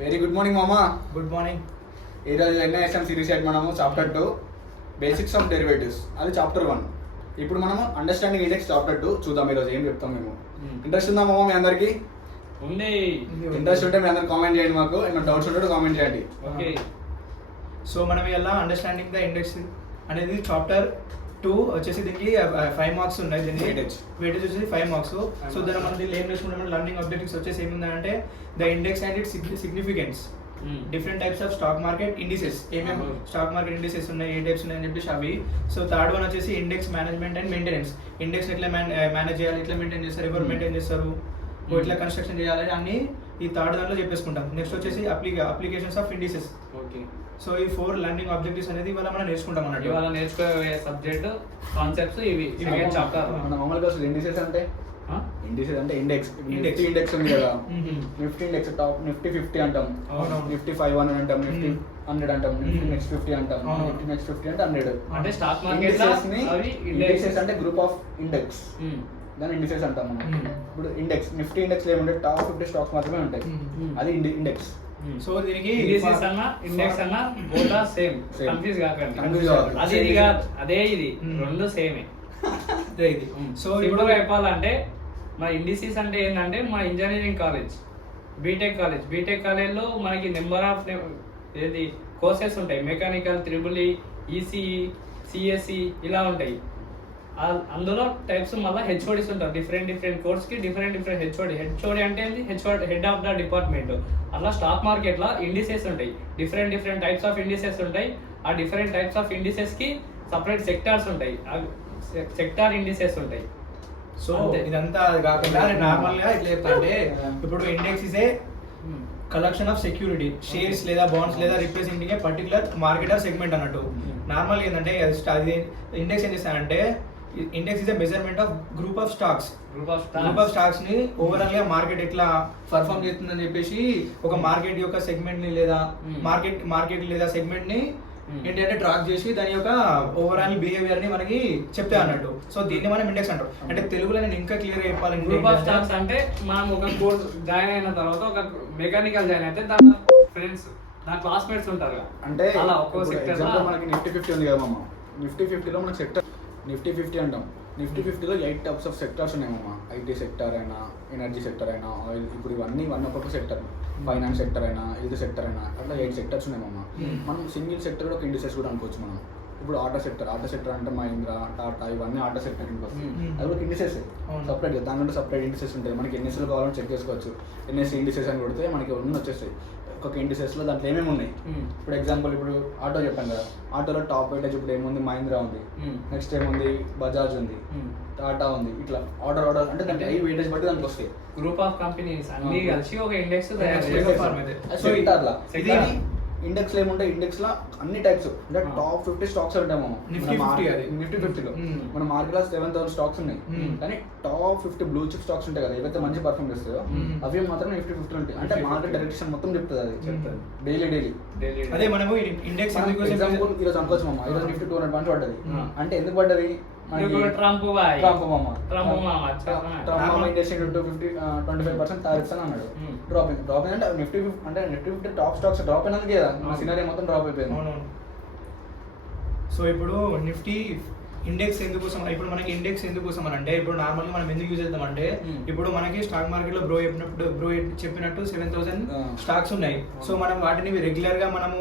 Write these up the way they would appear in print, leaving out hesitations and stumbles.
Very good morning మామా. Good morning. ఈరోజు NISM series అయితే మనము చాప్టర్ 2 బేసిక్స్ ఆఫ్ డెరివేటివ్స్, అది చాప్టర్ 1. ఇప్పుడు మనము అండర్స్టాండింగ్ ఇండెక్స్ చాప్టర్ 2 చూద్దాం. ఈరోజు ఏం చెప్తాం మేము. ఇంట్రెస్ట్ ఉందా మామా మీ అందరికి? ఉంది. ఇంట్రెస్ట్ ఉంటే మీ అందరు కామెంట్ చేయండి, మాకు ఏమైనా డౌట్స్ ఉంటే కామెంట్ చేయండి. ఓకే. సో మనం ఇలా అండర్స్టాండింగ్ ద ఇండెక్స్ అనేది చాప్టర్ 2 వచ్చేసి దీనికి 5 మార్క్స్ ఉన్నాయి. దీనికి వెయిటేజ్ వచ్చేసి 5 మార్క్స్. సో దాని మనం దీన్ని ఏం నేర్చుకుంటాం, లర్నింగ్ ఆబ్జెక్టివ్స్ వచ్చేసి ఏముందంటే the index and its significance, different types of stock market indices, ఏమేమి స్టాక్ మార్కెట్ ఇండిసెస్ ఉన్నాయి, ఏ టైప్స్ ఉన్నాయని చెప్పేసి అవి. సో థర్డ్ వన్ వచ్చేసి index management and maintenance, index ఎట్లా మేనేజ్ చేయాలి, ఎట్లా మెయింటైన్ చేస్తారు, ఎవరు మెయింటైన్ చేస్తారు, ఎట్లా కన్స్ట్రక్షన్ చేయాలి అన్ని ఈ థర్డ్ దాంట్లో చెప్పేసుకుంటాం. నెక్స్ట్ వచ్చేసి applications of indices. Okay. So ఈ 4 లర్నింగ్ ఆబ్జెక్టివ్స్ అనేది ఇవాళ మనం నేర్చుకుంటాం అన్నట్టు. ఇవాళ నేర్చుకోవే సబ్జెక్ట్ కాన్సెప్ట్స్ ఇవి సెకండ్ చాప్టర్. మన మామూలుగా అసలు ఇండిసెస్ అంటే ఇండెక్స్ ఇండెక్స్ ఉంది కదా, నిఫ్టీ ఇండెక్స్ టాప్ నిఫ్టీ 50 అంటాం, నిఫ్టీ 500 అంటాం, నిఫ్టీ 100 అంటాం, నిఫ్టీ నెక్స్ట్ 50 అంటాం, నిఫ్టీ నెక్స్ట్ 50 అంటే 100. అంటే స్టాక్ మార్కెట్ ఇండెక్సెస్ అంటే గ్రూప్ ఆఫ్ ఇండెక్స్, దాని ఇండిసెస్ అంటాం మనం. ఇప్పుడు ఇండెక్స్ నిఫ్టీ ఇండెక్స్ ఏముంటాయి, టాప్ 50 స్టాక్స్ మాత్రమే ఉంటాయి, అది ఇండెక్స్. సో దీనికి ఇండిసెస్ అన్న ఇండెక్స్ అన్న బోత్ ఆర్ సేమ్, కన్ఫ్యూజ్ కాకండి. అది ఇది కాదు, అదే ఇది, రెండు సేమే. ఇది సో ఇప్పుడు చెప్పాలంటే మన ఇండిసెస్ అంటే ఏంటంటే మన ఇంజనీరింగ్ కాలేజ్, బీటెక్ కాలేజ్లో మనకి నెంబర్ ఆఫ్ ఏది కోర్సెస్ ఉంటాయి. మెకానికల్, త్రిబుల్ ఈసీఈ, సిఎస్సి ఇలా ఉంటాయి. అందులో టైప్స్ మళ్ళీ హెచ్ఓడిస్ ఉంటారు. డిఫరెంట్ కోర్స్కి డిఫరెంట్ హెచ్ఓడి అంటే ఏంటి, హెడ్ ఆఫ్ ద డిపార్ట్మెంట్. అలా స్టాక్ మార్కెట్లో ఇండిసెస్ ఉంటాయి, డిఫరెంట్ టైప్స్ ఆఫ్ ఇండిసెస్ ఉంటాయి. ఆ డిఫరెంట్ టైప్స్ ఆఫ్ ఇండిసెస్కి సపరేట్ సెక్టార్స్ ఉంటాయి, సెక్టార్ ఇండిసెస్ ఉంటాయి. సో ఇదంతా కాకుండా నార్మల్ గా ఇట్లా చెప్తా అంటే, ఇప్పుడు index is a collection of security, shares లేదా బాండ్స్ లేదా representing a particular market or segment అన్నట్టు. నార్మల్ ఏంటంటే అది ఇండెక్స్ ఏం చేస్తానంటే, index is a measurement of group of stocks ని ఓవరాల్ గా మార్కెట్ ఎట్లా పర్ఫామ్ చేస్తుందని చెప్పేసి ఒక మార్కెట్ యొక్క సెగ్మెంట్ ని లేదా మార్కెట్ లేదా సెగ్మెంట్ ని ఏంటంటే ట్రాక్ చేసి దాని యొక్క ఓవరాల్ బిహేవియర్ ని మనకి చెప్తే అన్నట్టు. సో దీన్ని మనం ఇండెక్స్ అంటాం. అంటే తెలుగులో నేను ఇంకా క్లియర్ గా చెప్పాలంటే, గ్రూప్ ఆఫ్ స్టాక్స్ అంటే మనం ఒక కోర్స్ జాయిన్ అయిన తర్వాత ఒక మెకానికల్ జాయిన్ అయితే దాని ఫ్రెండ్స్, నా క్లాస్మేట్స్ ఉంటారు. అంటే అలా ఒక్కో సెక్టర్ మనకి నిఫ్టీ 50 ఉంది కదా మామ, నిఫ్టీ 50లో మనకి సెక్టర్ నిఫ్టీ 50 అంటాం. నిఫ్టీ 50లో 8 టైప్స్ ఆఫ్ సెక్టార్స్ ఉన్నాయమ్మా. ఐటీ సెక్టర్ అయినా, ఎనర్జీ సెక్టర్ అయినా, ఆయిల్, ఇప్పుడు ఇవన్నీ ఒక్కొక్క సెక్టర్, ఫైనాన్స్ సెక్టర్ అయినా, హెల్త్ సెక్టర్ అయినా, అట్లా 8 సెక్టర్స్ ఉన్నాయమ్మా. మనం సింగిల్ సెక్టర్ ఒక ఇండిసెస్ కూడా అనుకోవచ్చు మనం. ఇప్పుడు ఆటో సెక్టర్ అంటే మహీంద్రా, టాటా, ఇవన్నీ ఆటో సెక్టర్ కింద వస్తాయి. అది కూడా ఇండిసెస్ సపరేట్గా, దానిలో సపరేట్ ఇండిసెస్ ఉంటాయి. మనకి ఎన్ఎస్ఎల్ కావాలని చెక్ చేసుకోవచ్చు. ఎన్ఎస్సి ఇండిసెస్ అని కొడితే మనకి అన్నీ వచ్చేస్తాయి. ఒక్కొక్క ఇండిసెస్లో దాంట్లో ఏమేమి ఉన్నాయి. ఇప్పుడు ఎగ్జాంపుల్ ఇప్పుడు ఆటో చెప్పాను కదా, ఆటోలో టాప్ వెయిటేజ్ ఇప్పుడు ఏముంది, మహీంద్రా ఉంది, నెక్స్ట్ ఏముంది, బజాజ్ ఉంది, టాటా ఉంది. ఇట్లా ఆర్డర్ అంటే దాంట్లో ఈ వెయిటేజ్ బట్టి దానికి వస్తాయి. గ్రూప్ ఆఫ్ కంపెనీస్ అన్ని కలిసి ఒక ఇండెక్స్ ఇండెక్స్ లో ఏముంటాయి, ఇండెక్స్ లో అన్ని టైప్స్ అంటే టాప్ 50 స్టాక్స్ ఉంటాయి మనం నిఫ్టీ 50లో. మన మార్కెట్ లో 7,000 స్టాక్స్ ఉన్నాయి, కానీ టాప్ 50 బ్లూ చిప్ స్టాక్స్ ఉంటాయి కదా, ఏవైతే మంచి పర్ఫార్మ్ చేస్తాయో అవి మాత్రం నిఫ్టీ 50 ఉంటాయి. అంటే మార్కెట్ డైరెక్షన్ మొత్తం చెప్తుంది, అది చెప్తుంది డైలీ. అదే మనము ఇండెక్స్ ఎగ్జాంపుల్ ఈరోజు అనుకోవచ్చు మామ, ఈరోజు నిఫ్టీ 200 పాయింట్స్ పడ్డది. అంటే ఎందుకు పడ్డది, ట్రంప్ ఇండెక్స్ 25% టారిఫ్స్ అని అన్నాడు. డ్రాప్ అంటే నిఫ్టీ 50 టాప్ స్టాక్స్ డ్రాప్ అయినందుకు కదా మన సినారీ మొత్తం డ్రాప్ అయిపోయింది. సో ఇప్పుడు నిఫ్టీ ఇండెక్స్ ఎందుకోసం, ఇప్పుడు మనకి ఇండెక్స్ ఎందుకోసం అని అంటే, ఇప్పుడు నార్మల్గా మనం ఎందుకు యూజ్ చేద్దామంటే, ఇప్పుడు మనకి స్టాక్ మార్కెట్లో బ్రో చెప్పినట్టు 7,000 స్టాక్స్ ఉన్నాయి. సో మనం వాటిని రెగ్యులర్ గా మనము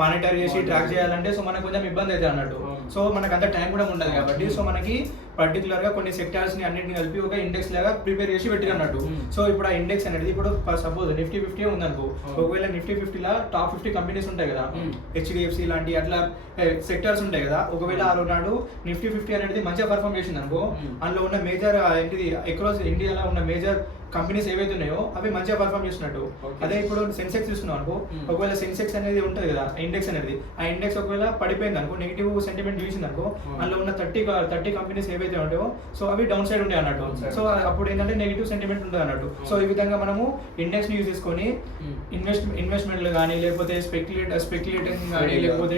మానిటర్ చేసి ట్రాక్ చేయాలంటే సో మనకు కొంచెం ఇబ్బంది అవుతుంది అన్నట్టు. సో మనకు అంత టైం కూడా ఉండదు కాబట్టి, సో మనకి పర్టికులర్ గా కొన్ని సెక్టార్స్ ని అన్నింటిని కలిపి ఒక ఇండెక్స్ లాగా ప్రిపేర్ చేసి పెట్టినట్టు. సో ఇప్పుడు ఆ ఇండెక్స్ అనేది ఇప్పుడు సపోజ్ నిఫ్టీ 50 ఉందనుకో, ఒకవేళ నిఫ్టీ 50 టాప్ 50 కంపెనీస్ ఉంటాయి కదా, హెచ్డిఎఫ్సి లాంటి అట్లా సెక్టార్స్ ఉంటాయి కదా. ఒకవేళ ఆ రోజు నిఫ్టీ 50 అనేది మంచిగా పర్ఫామ్ చేసింది అనుకో, అందులో ఉన్న మేజర్ ఏంటిది అక్రాస్ ఇండియాలో ఉన్న మేజర్ కంపెనీస్ ఏవైతే ఉన్నాయో అవి మంచిగా పర్ఫామ్ చేస్తున్నట్టు. అదే ఇప్పుడు సెన్సెక్స్ చూస్తున్నాం అనుకో, ఒకవేళ సెన్సెక్స్ అనేది ఉంటుంది కదా ఇండెక్స్ అనేది, ఆ ఇండెక్స్ ఒకవేళ పడిపోయింది అనుకో, నెగిటివ్ సెంటిమెంట్ చూసింది అనుకో, అందులో ఉన్న 30 కంపెనీస్ ఏవైతే ఉంటాయో సో అవి డౌన్ సైడ్ ఉంటాయి అన్నట్టు. సో అప్పుడు ఏంటంటే నెగిటివ్ సెంటిమెంట్ ఉంటుంది అన్నట్టు. సో ఈ విధంగా మనము ఇండెక్స్ ని యూజ్ చేసుకొని ఇన్వెస్ట్మెంట్లు కానీ, లేకపోతే స్పెక్యులేటింగ్ కానీ, లేకపోతే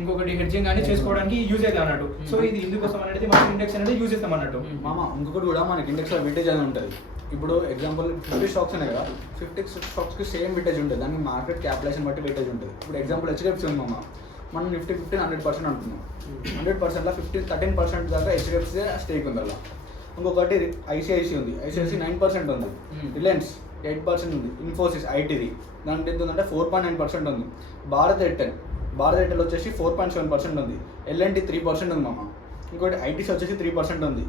ఇంకొకటి హెడ్జింగ్ కానీ చేసుకోవడానికి యూజ్ అవుతుంది అన్నట్టు. సో ఇది ఇందుకోసం అనేది మనం ఇండెక్స్ అనేది యూజ్ చేస్తాం అన్నట్టు. మామ ఇంకొకటి కూడా మనకి ఇండెక్స్ లో వెయిటేజ్ అని ఉంటుంది. ఇప్పుడు ఎగ్జాంపుల్ 50 స్టాక్స్ ఉన్నాయి కదా, 50 స్టాక్స్కి సేమ్ వెయిటేజ్ ఉంటుంది, దానికి మార్కెట్ క్యాపిటలైజేషన్ బట్టి వెయిటేజ్ ఉంటుంది. ఇప్పుడు ఎగ్జాంపుల్ హెచ్డిఎఫ్సి ఉంది మామ, మనం నిఫ్టీ 15 100% అంటున్నాం. 100%లో 13% దాకా హెచ్డిఎఫ్సి స్టేక్ ఉంది అలా. ఇంకొకటి ఐసిఐసి ఉంది, ఐసిఐసి 9% ఉంది, రిలయన్స్ 8% ఉంది, ఇన్ఫోసిస్ ఐటీది దాంట్లో ఎంత ఉందంటే 4.9% ఉంది, భారత్ ఎయిర్టెల్ వచ్చేసి 4.7% ఉంది, ఎల్ఎన్టీ 3% ఉంది మామ. ఇంకోటి ఐటీసీ వచ్చేసి 3% ఉంది,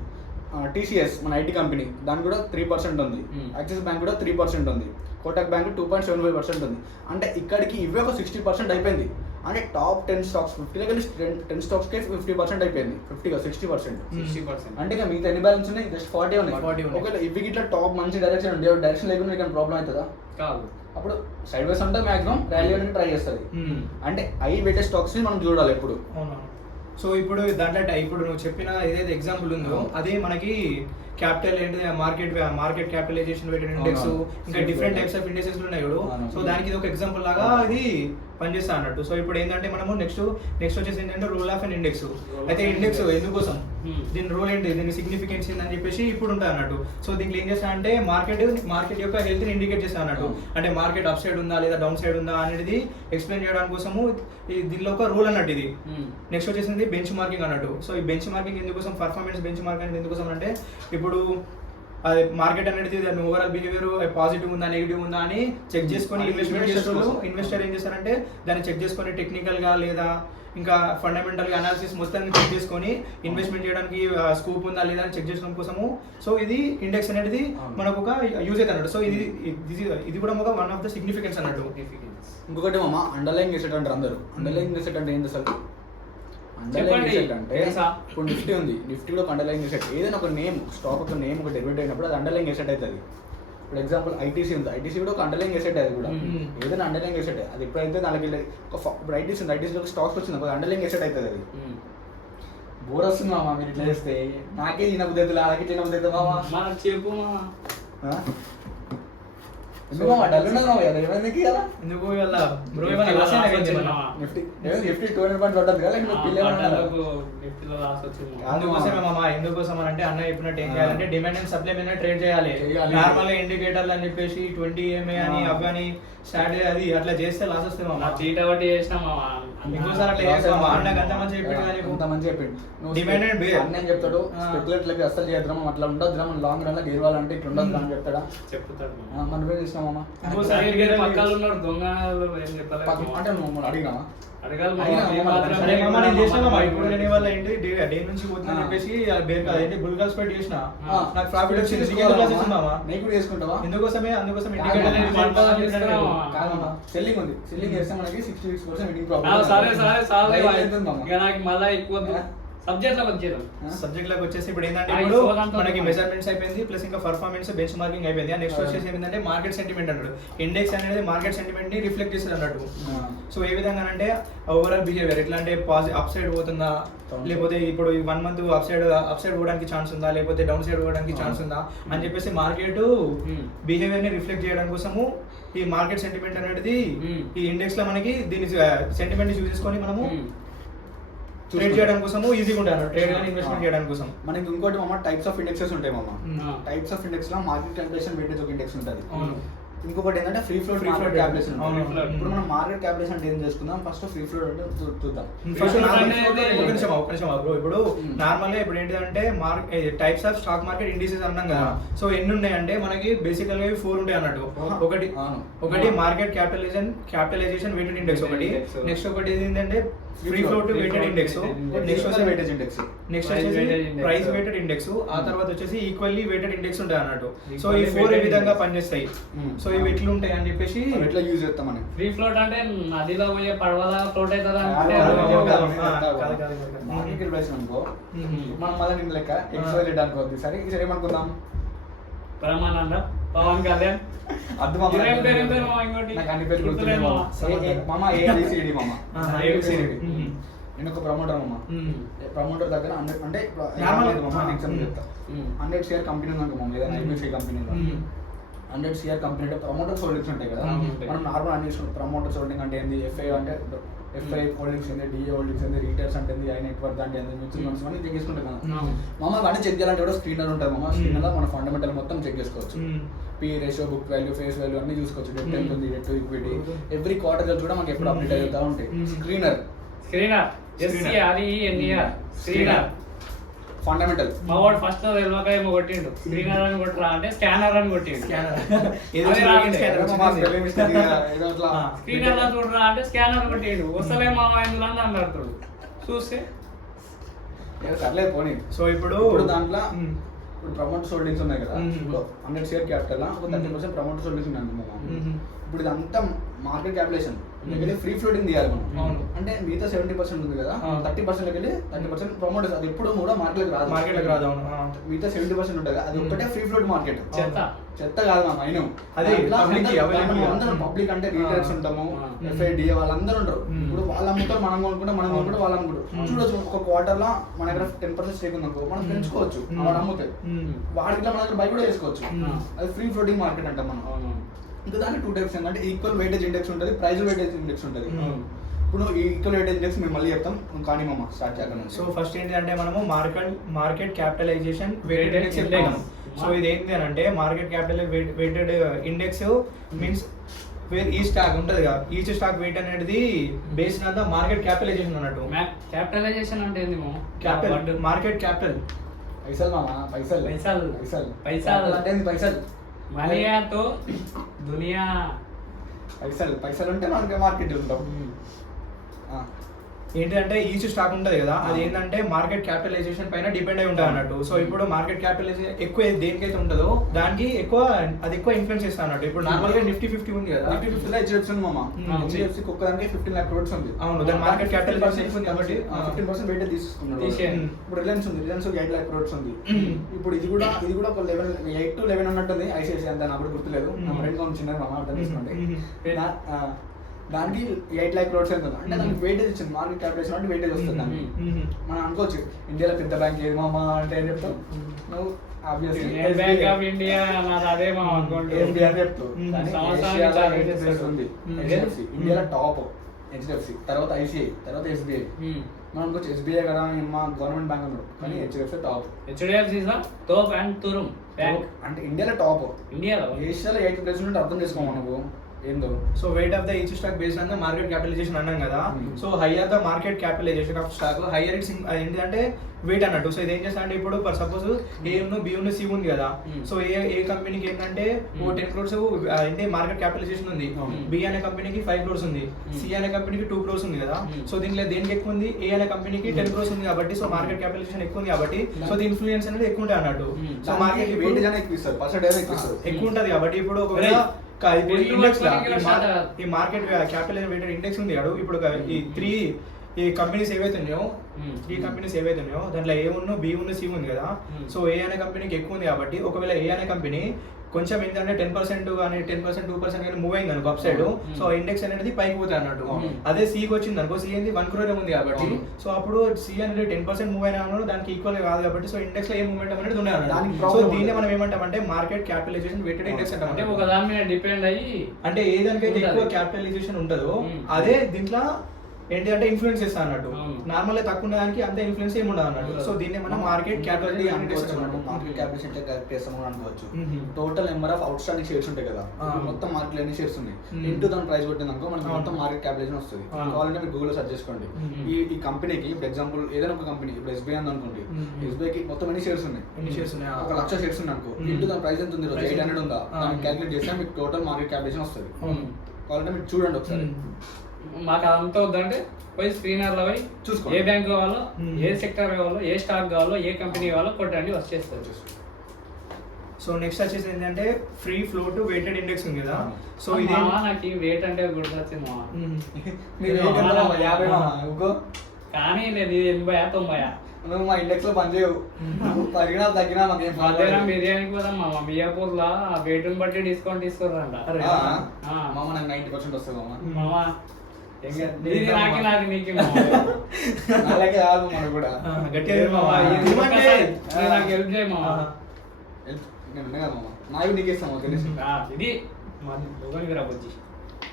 టీసీఎస్ మన ఐటీ కంపెనీ దానికి కూడా 3% ఉంది, యాక్సిస్ బ్యాంక్ కూడా 3% ఉంది, కోటక్ బ్యాంక్ 2.75% ఉంది. అంటే ఇక్కడికి ఇవే ఒక 60% అయిపోయింది. అంటే టాప్ 10 స్టాక్స్ 50 కలిసి 10 స్టాక్స్కే 50% అయిపోయింది, 60%. అంటే ఇక మిగతా ఎన్ని బ్యాలెన్స్ ఉన్నాయి, జస్ట్ 40 ఉన్నాయి. ఒకవేళ ఇవి ఇట్లా టాప్ మంచి డైరెక్షన్ ఉంది, డైరెక్షన్ లేకుండా మీకు ప్రాబ్లం అవుతుందా? కాదు. అప్పుడు సైడ్ వేస్ అంటే మాక్సిమం ర్యాలీ అనేది ట్రై చేస్తుంది. అంటే ఐ వెయిటెడ్ స్టాక్స్ ని మనం చూడాలి ఎప్పుడు. సో ఇప్పుడు దాంట్లో ఇప్పుడు నువ్వు చెప్పిన ఏదైతే ఎగ్జాంపుల్ ఉందో అదే మనకి క్యాపిటల్ ఏంటి మార్కెట్ క్యాపిటలైజేషన్ వెయిటెడ్ ఇండెక్స్, ఇంకా డిఫరెంట్ టైప్స్ ఆఫ్ ఇండెక్సెస్ ఉన్నాయి ఇప్పుడు. సో దానికి ఇది ఒక ఎగ్జాంపుల్ లాగా ఇది పనిచేస్తా అన్నట్టు. సో ఇప్పుడు ఏంటంటే మనము నెక్స్ట్ వచ్చేసి ఏంటంటే రూల్ ఆఫ్ అన్ ఇండెక్స్. అయితే ఇండెక్స్ ఎందుకోసం, దీని రూల్ ఏంటి, దీని సిగ్నిఫికెన్స్ ఏంటని చెప్పేసి ఇప్పుడు ఉంటుంది అన్నట్టు. సో దీనికి ఏం చేస్తా అంటే మార్కెట్ యొక్క హెల్త్ ని ఇండికేట్ చేస్తా అన్నట్టు. అంటే మార్కెట్ అప్ సైడ్ ఉందా లేదా డౌన్ సైడ్ ఉందా అనేది ఎక్స్ప్లెయిన్ చేయడానికి కోసము దీనిలో ఒక రూల్ అన్నట్టు ఇది. నెక్స్ట్ వచ్చేసింది బెంచ్ మార్కింగ్ అన్నట్టు. సో ఈ బెంచ్ మార్కింగ్ ఎందుకోసం, పర్ఫార్మెన్స్ బెంచ్ మార్కింగ్ అనేది ఎందుకోసం అంటే ఇప్పుడు అది మార్కెట్ అనేది దాని ఓవరాల్ బిహేవియర్ పాజిటివ్ ఉందా నెగిటివ్ ఉందా అని చెక్ చేసుకొని ఇన్వెస్టర్ ఏం చేస్తారంటే దాన్ని చెక్ చేసుకొని టెక్నికల్గా లేదా ఇంకా ఫండమెంటల్గా అనాలిసిస్ మొత్తాన్ని చెక్ చేసుకొని ఇన్వెస్ట్మెంట్ చేయడానికి స్కోప్ ఉందా లేదా అని చెక్ చేసుకోవడం కోసము. సో ఇది ఇండెక్స్ అనేది మనకు ఒక యూజ్ అవుతుంది అన్నట్టు. సో ఇది కూడా ఒక వన్ ఆఫ్ ద సిగ్నిఫికెన్స్ అన్నట్టు. ఇంకొకటి మామ అండర్లైన్ ఎసెట్ అంటారు అందరూ. అండర్లైన్ ఎసెట్ అంటే ఏంటి అసలు? అండర్లైన్ ఎసెట్ అంటే ఇప్పుడు నిఫ్టీ ఉంది, నిఫ్టీలో ఒక అండర్లైన్ ఎసెట్ ఏదైనా ఒక నేమ్, స్టాక్ ఒక నేమ్ ఒక డెబిట్ అయినప్పుడు అది అండర్లైన్ ఎసెట్ అవుతుంది. ఇప్పుడు ఎగ్జాంపుల్ ఐటీసీ ఉంది, ఐటీసీ కూడా ఒక అండర్లైన్ ఎసెట్, అది కూడా ఏదైనా అండర్లైన్ ఎసెట్. అది ఎప్పుడైతే దానికి ఇప్పుడు ఐటీసీ ఉంది, ఐటీసీలో స్టాక్స్ వచ్చింది ఒక అండర్లైన్ ఎసెట్ అవుతుంది. అది బోర్ వస్తుంది మామ మీరు ఇట్లా చేస్తే, నాకే తినబుద్ధి అవుతుంది, అలాగే తినబుద్ధి అవుతుంది మామ. చెప్పు ఎందుకు డల్ ఉన్నది కదా, ఎందుకు ఎందుకోసం అంటే అన్న చెప్పినట్టు ఏం చేయాలంటే డిమాండ్ అండ్ సప్లై మీద ట్రేడ్ చేయాలి. నార్మల్ గా ఇండికేటర్లు అని చెప్పేసి 20 EMA అని అవ్వని స్టార్ట్ అది అట్లా చేస్తే లాస్ వస్తుంది మామ. చీట ఒకటి చేసినాం ఇంకోసారి అట్లా చేస్తాం. అన్నకు అంత మంచి చెప్పిండు డిమాండ్ అండ్ అన్న చెప్తాడు స్పెక్యులేటర్లకి అసలు చేద్దాం అట్లా ఉండదు, మనం లాంగ్ రన్ లో గెలవాలంటే ఇట్లా ఉండదు అని చెప్తాడా, చెప్తాడు. మన పేరు ఇస్తామమ్మా పక్కన ఉన్నాడు దొంగ ఏం చెప్పాలి అంటే నువ్వు అడిగినావా? అందుకోసమే సెల్లింగ్ ఉంది, సెల్లింగ్ చేస్తే మనకి 66% మీటింగ్ సబ్జెక్ట్ లోకి వచ్చేసి ఇప్పుడు ఏంటంటే ఇప్పుడు మనకి మెజర్మెంట్స్ అయిపోయింది, ప్లస్ ఇంకా పర్ఫార్మెన్స్ బెంచ్ మార్కింగ్ అయిపోయింది. నెక్స్ట్ వచ్చేసి ఏంటంటే మార్కెట్ సెంటిమెంట్ అన్నాడు. ఇండెక్స్ అనేది మార్కెట్ సెంటిమెంట్ ని రిఫ్లెక్ట్ చేస్తుంది అన్నట్టు. సో ఏ విధంగా అంటే ఓవరాల్ బిహేవియర్ ఎట్లా అంటే అప్ సైడ్ పోతుందా, లేకపోతే ఇప్పుడు 1 month అప్ సైడ్ పోవడానికి ఛాన్స్ ఉందా, లేకపోతే డౌన్ సైడ్ పోవడానికి ఛాన్స్ ఉందా అని చెప్పేసి మార్కెట్ బిహేవియర్ ని రిఫ్లెక్ట్ చేయడం కోసము ఈ మార్కెట్ సెంటిమెంట్ అనేది ఈ ఇండెక్స్ లో మనకి దీని సెంటిమెంట్ యూజ్ చేసుకొని మనము ట్రేడ్ చేయడం కోసము ఈజీగా ఉంటారు, ట్రేడ్ కానీ ఇన్వెస్ట్మెంట్ చేయడం కోసం. మనకి ఇంకోటి మామ టైప్స్ ఆఫ్ ఇండెక్సెస్ ఉంటాయి మామ. టైప్స్ ఆఫ్ ఇండెక్స్ లో మార్కెట్ క్యాపిటలైజేషన్ వెయిటేజ్ ఒక ఇండెక్స్ ఉంటుంది. ఇంకొకటి ఏంటంటే ఫ్రీ ఫ్లోట్ క్యాపిటలైజేషన్. ఇప్పుడు మనం మార్కెట్ క్యాపిటలైజేషన్ అంటే ఏం చేసుకుందాం, ఫస్ట్ ఫ్రీ ఫ్లోట్ అంటే చూద్దాం. ఇప్పుడు నార్మల్ గా ఇప్పుడు ఏంటంటే types of stock market indices అన్నాం కదా. సో ఎన్ని ఉన్నాయంటే మనకి బేసికల్ గా 4 ఉంటాయి అన్నట్టు. ఒకటి మార్కెట్ క్యాపిటలైజేషన్ వెయిటెడ్ ఇండెక్స్ ఒకటి. నెక్స్ట్ ఒకటి ఏంటంటే free float weighted index. Next వచ్చేసి ప్రైస్ వెయిటెడ్ ఇండెక్స్. ఆ తర్వాత వచ్చేసి ఈక్వల్లీ వెయిటెడ్ ఇండెక్స్ ఉంటాయి అన్నట్టు. సో ఈ 4 ఏ విధంగా పనిచేస్తాయి. సో ఇవి ఎట్లా ఉంటాయి అని చెప్పేసి ఎట్లా యూజ్ చేస్తామని. ఫ్రీ ఫ్లోట్ అంటే నదిలో పోయే పడవల ఫ్లోట్ అవుతుందా మార్కెట్ ప్రైస్ అనుకో, మనం మళ్ళీ నిన్న లెక్క XYZ అనుకోవద్దు. సరే ఈసారి ఏమనుకుందాం, బ్రహ్మానంద, పవన్ కళ్యాణ్, నాకు అన్ని పేరు గుర్తున్నాయి మామ. ABCD మామ, నేను ఒక ప్రమోటర్ మామ. ప్రమోటర్ దగ్గర 100 అంటే ఎగ్జాంపుల్ చెప్తా, 100 షేర్ కంపెనీ ఉంది అనుకో మామ, లేదా IBC కంపెనీ 100 CR కంపెనీ అంటే ప్రమోటర్స్ హోల్డింగ్స్ ఉంటాయి కదా, ఉంటాయి. మనం నార్మల్ అన్ని చూసుకుంటాం. ప్రమోటర్స్ హోల్డింగ్ అంటే ఏంది, FI అంటే FI హోల్డింగ్స్ ఏంది, DA హోల్డింగ్స్ ఏంది, రీటైల్స్ అంటే ఏంది, ఐ నెట్వర్క్ అంటే ఏంది, మ్యూచువల్ ఫండ్స్ అన్ని చెక్ చేసుకుంటాం కదా. మామ అవన్నీ చెక్ చేయాలంటే కూడా స్క్రీనర్ ఉంటుంది మామ. స్క్రీనర్లో మన ఫండమెంటల్ మొత్తం చెక్ చేసుకోవచ్చు. P ratio, book value, face value అన్ని చూసుకోవచ్చు. డెట్ ఎంత ఉంది, debt to equity, every quarter కూడా మనకి ఎప్పుడు అప్డేట్ అవుతూ ఉంటాయి. Screener screener fundamental. మా వాడు ఫస్ట్ తెలియక ఏమో కొట్టిండు, స్క్రీనర్ అని కొట్టరా అంటే స్కానర్ అని కొట్టిండు. స్క్రీనర్ లో చూడరా అంటే స్కానర్ కొట్టిండు. వస్తలే మామ ఎందులో అని అన్నాడు. చూస్తే సర్లేదు పోనీ. సో ఇప్పుడు దాంట్లో ఇప్పుడు ప్రమోటర్స్ హోల్డింగ్స్ ఉన్నాయి కదా, ఇప్పుడు 100 షేర్ క్యాపిటల్ ఒక 30% ప్రమోటర్స్ హోల్డింగ్స్ ఉన్నాయి అనుకున్నాం. ఇప్పుడు ఇదంతా మార్కెట్ క్యాపిటేషన్ ఫ్రీ ఫ్లోటింగ్ తీయాలి మనం. అంటే మిగతా 70% ఉంది కదా, 30% వెళ్ళి 30% ప్రమోటర్స్. అది ఎప్పుడు కూడా మార్కెట్కి రాదు. మిగతా 70% ఉంటుంది, అది ఒక్కటే ఫ్రీ ఫ్లోట్ మార్కెట్. చెత్త కాదు మా మైనం. అదే అందరం పబ్లిక్ అంటే రీటైల్స్ ఉంటాము, FIDA వాళ్ళందరూ ఉంటారు. ఇప్పుడు వాళ్ళు అమ్ముతారు, మనం కొనుక్కుంటాం, మనం కొనుక్కుంటే వాళ్ళు అమ్ముకుంటారు. చూడొచ్చు, ఒక క్వార్టర్ లా మన దగ్గర 10% స్టేక్ ఉందనుకో, మనం పెంచుకోవచ్చు. వాడు అమ్ముతాయి, వాడికి మన దగ్గర బై కూడా చేసుకోవచ్చు. అది ఫ్రీ ఫ్లోటింగ్ మార్కెట్ అంటాం మనం. ఇంకా దానికి 2 టైప్స్ ఏంటంటే ఈక్వల్ వెయిటేజ్ ఇండెక్స్ ఉంటుంది, ప్రైస్ వెయిటేజ్ ఇండెక్స్ ఉంటుంది. ఇప్పుడు ఈ ఈక్వల్ వెయిటేజ్ ఇండెక్స్ మేము మళ్ళీ చెప్తాం, కానీ మామ స్టార్ట్ చేద్దాం. సో ఫస్ట్ ఏంటంటే మనము మార్కెట్ క్యాపిటలైజేషన్ వెయిటెడ్ ఇండెక్స్ చెప్తాం. సో ఇది ఏంటి అని అంటే market capital weighted index means where ఈ స్టాక్ ఉంటుంది కదా, ఈచ్ స్టాక్ వెయిట్ అనేది based on the market capitalization అన్నట్టు. క్యాపిటలైజేషన్ అంటే ఏంది మార్కెట్ క్యాపిటల్ పైసలు మామ, పైసలు పైసలు పైసలు పైసలు అంటే ఏంది, పైసలు మనియాతో దునియా. పైసలు ఉంటే మనకి మార్కెట్ ఉంటాం. ఏంటంటే ఈచ్ స్టాక్ ఉంటుంది కదా, అది ఏంటంటే మార్కెట్ క్యాపిటలైజేషన్ పైన డిపెండ్ అయి ఉంటుంది అన్నట్టు. సో ఇప్పుడు మార్కెట్ క్యాపిటలైజేషన్ ఎక్కువ దేనికైతే ఉంటుందో దానికి అది ఎక్కువ ఇన్ఫ్లుయెన్స్ చేస్తా అన్నట్టు. ఇప్పుడు నార్మల్ గా Nifty 50 ఉంది కదా, Nifty 50 లో HDFC ఉంది మామ. HDFC ఒక్కదానికి 15 lakh crores ఉంది. అవును, దాని మార్కెట్ క్యాపిటలైజేషన్ ఎక్కువ ఉంది కాబట్టి 15% వెయిట్ తీసుకున్నాడు. ఇప్పుడు రిలయన్స్ ఉంది, రిలయన్స్ 8 lakh crores ఉంది. ఇప్పుడు ఇది కూడా ఒక 8 to 11 అన్నట్టుంది. ICICI అంత నాకు కూడా గుర్తులేదు, నా ఫ్రెండ్ కొంచెం చిన్నది మామ, అర్థం చేసుకోండి. దానికి 8 lakh crores ఎంత అంటే దానికి వెయిటేజ్ ఇచ్చింది, మార్కెట్ క్యాపిటలైజేషన్ అంటే వెయిటేజ్ వస్తుంది దానికి. మనం అనుకోవచ్చు ఇండియాలో పెద్ద బ్యాంక్ ఏది మామా అంటే ఏం చెప్తావు నువ్వు, బ్యాంక్ ఆఫ్ ఇండియా అదే మా అకౌంట్ SBI అని చెప్తావు. ఇండియాలో టాప్ HDFC, తర్వాత ICICI, తర్వాత SBI. మనం అనుకోవచ్చు SBI కదా మా గవర్నమెంట్ బ్యాంక్ అన్నాడు, కానీ HDFC టాప్. తోప్ అండ్ తురుం బ్యాంక్ అంటే ఇండియాలో టాప్. ఇండియాలో ఏషియాలో 8th ప్లేస్ ఉంటే అర్థం చేసుకోమా నువ్వు ఏందో. So weight of the each stock based on the market capitalization అన్నాం కదా. So higher the market capitalization of stock, higher it's ఏంటంటే వెయిట్ అన్నట్టు. సో ఇది ఏం చేస్తా అంటే ఇప్పుడు ఫర్ సపోజ్ A ఉన్న B ఉన్న C ఉంది కదా, సో ఏ కంపెనీకి ఏంటంటే 10 crores ఏంటి మార్కెట్ క్యాపిటలైజేషన్ ఉంది, B అనే కంపెనీకి 5 crores ఉంది, C అనే కంపెనీకి 2 crores ఉంది కదా. సో దీంట్లో దేనికి ఎక్కువ ఉంది, A అనే కంపెనీకి 10 crores ఉంది కాబట్టి, సో మార్కెట్ క్యాపిటలైజేషన్ ఎక్కువ ఉంది కాబట్టి, సో దీని ఇన్ఫ్లుయెన్స్ అనేది ఎక్కువ ఉంటుంది అన్నట్టు. సో మార్కెట్ వెయిటేజ్ అనేది ఎక్కువ ఇస్తారు, పర్సెంటేజ్ ఎక్కువ ఉంటుంది కాబట్టి ఇప్పుడు ఒకవేళ ఈ మార్కెట్ క్యాపిటల్ వెయిటెడ్ ఇండెక్స్ ఉంది కాదు, ఇప్పుడు ఈ కంపెనీస్ ఏవైతే ఉన్నాయో, 3 కంపెనీస్ ఏవైతే ఉన్నాయో దాంట్లో A ఉన్న B ఉన్న C ఉంది కదా. సో A అనే కంపెనీకి ఎక్కువ ఉంది కాబట్టి ఒకవేళ A అనే కంపెనీ కొంచెం ఏంటంటే 10% కానీ 10% 2% కానీ మూవ్ అయింది అనుకో అప్ సైడ్, సో ఇండెక్స్ అనేది పైకి పోతుంది అన్నట్టు. అదే సికి వచ్చింది అనుకో, సి అనేది 1 crore ఉంది కాబట్టి, సో అప్పుడు సి అనేది 10% మూవ్ అయినా దానికి ఈక్వల్ గా కాదు కాబట్టి, సో ఇండెక్స్ లో ఏ మూవ్మెంట్ అనేది ఉండదు. సో దీన్ని మనం ఏమంటామంటే మార్కెట్ క్యాపిటలైజేషన్ వెయిటెడ్ ఇండెక్స్ అంటాం. అంటే ఒక దాని మీద డిపెండ్ అయ్యి, అంటే ఏ దానికైతే ఎక్కువ క్యాపిటలైజేషన్ ఉంటుందో అదే దీంట్లో ఏంటి అంటే ఇన్ఫ్లుయెన్స్ చేస్తా అన్నట్టు. నార్మల్ గా తక్కువ దానికి అంత ఇన్ఫ్లుయెన్స్ ఏమి ఉండదు అన్నట్టు. సో దీన్ని మనం మార్కెట్ క్యాపిటలైజేషన్ అనుకోవచ్చు. Total number of out standing shares ఉంటాయి కదా, మొత్తం మార్కెట్ ఎన్ని షేర్స్ ఉన్నాయి ఇంటూ దాని ప్రైస్ పెట్టింది అనుకో, మనకి మొత్తం మార్కెట్ క్యాపిటలైజేషన్ వస్తుంది. కావాలంటే మీరు గూగుల్ సెర్చ్ చేసుకోండి. ఈ కంపెనీకి ఇప్పుడు ఎగ్జాంపుల్ ఏదైనా ఒక కంపెనీ, ఇప్పుడు SBI అని అనుకోండి, SBI కి మొత్తం ఎన్ని షేర్స్ ఉన్నాయి, 1,00,000 షేర్స్ ఉన్నాయి అనుకో, ఇంటూ దాని ప్రైస్ ఎంత ఉంది, 800 ఉందా, దాన్ని క్యాలిక్యులేట్ చేస్తే మీకు టోటల్ మార్కెట్ క్యాపిటలైజేషన్ వస్తుంది. కావాలంటే మీరు చూడండి ఒకసారి. మాకు అంత వద్దంటే పోయి స్క్రీనర్లో పోయి చూసుకో, ఏ బ్యాంక్ కావాలో, ఏ సెక్టర్ కావాలో, ఏ స్టాక్ కావాలో, ఏ కంపెనీ కావాలో కొట్టండి, వచ్చేస్తుంది. సో నెక్స్ట్ వచ్చేసి ఏంటంటే ఫ్రీ ఫ్లోట్ వెయిటెడ్ ఇండెక్స్ ఉంది కదా. సో ఇది నాకు ఈ వెయిట్ అంటే గుర్తొచ్చింది మా, కానీ నేను 80-90 నువ్వు మా ఇండెక్స్ లో పనిచేయవు, తగ్గినా తగ్గినా మాకేం మధ్యాహ్నం బిర్యానీకి పోదాం మా మియాపూర్ లా వెయిట్ని బట్టి డిస్కౌంట్ తీసుకోరంట. మామ నాకు 90% వస్తుంది మామ, నాకు నీకు అలాగే కాదు మనకు కూడా నాకు హెల్ప్ చేయ మామ. నావి నీకు ఇస్తాము తెలిసి. ఇది మాది లోకానికి రాబోచ్చి.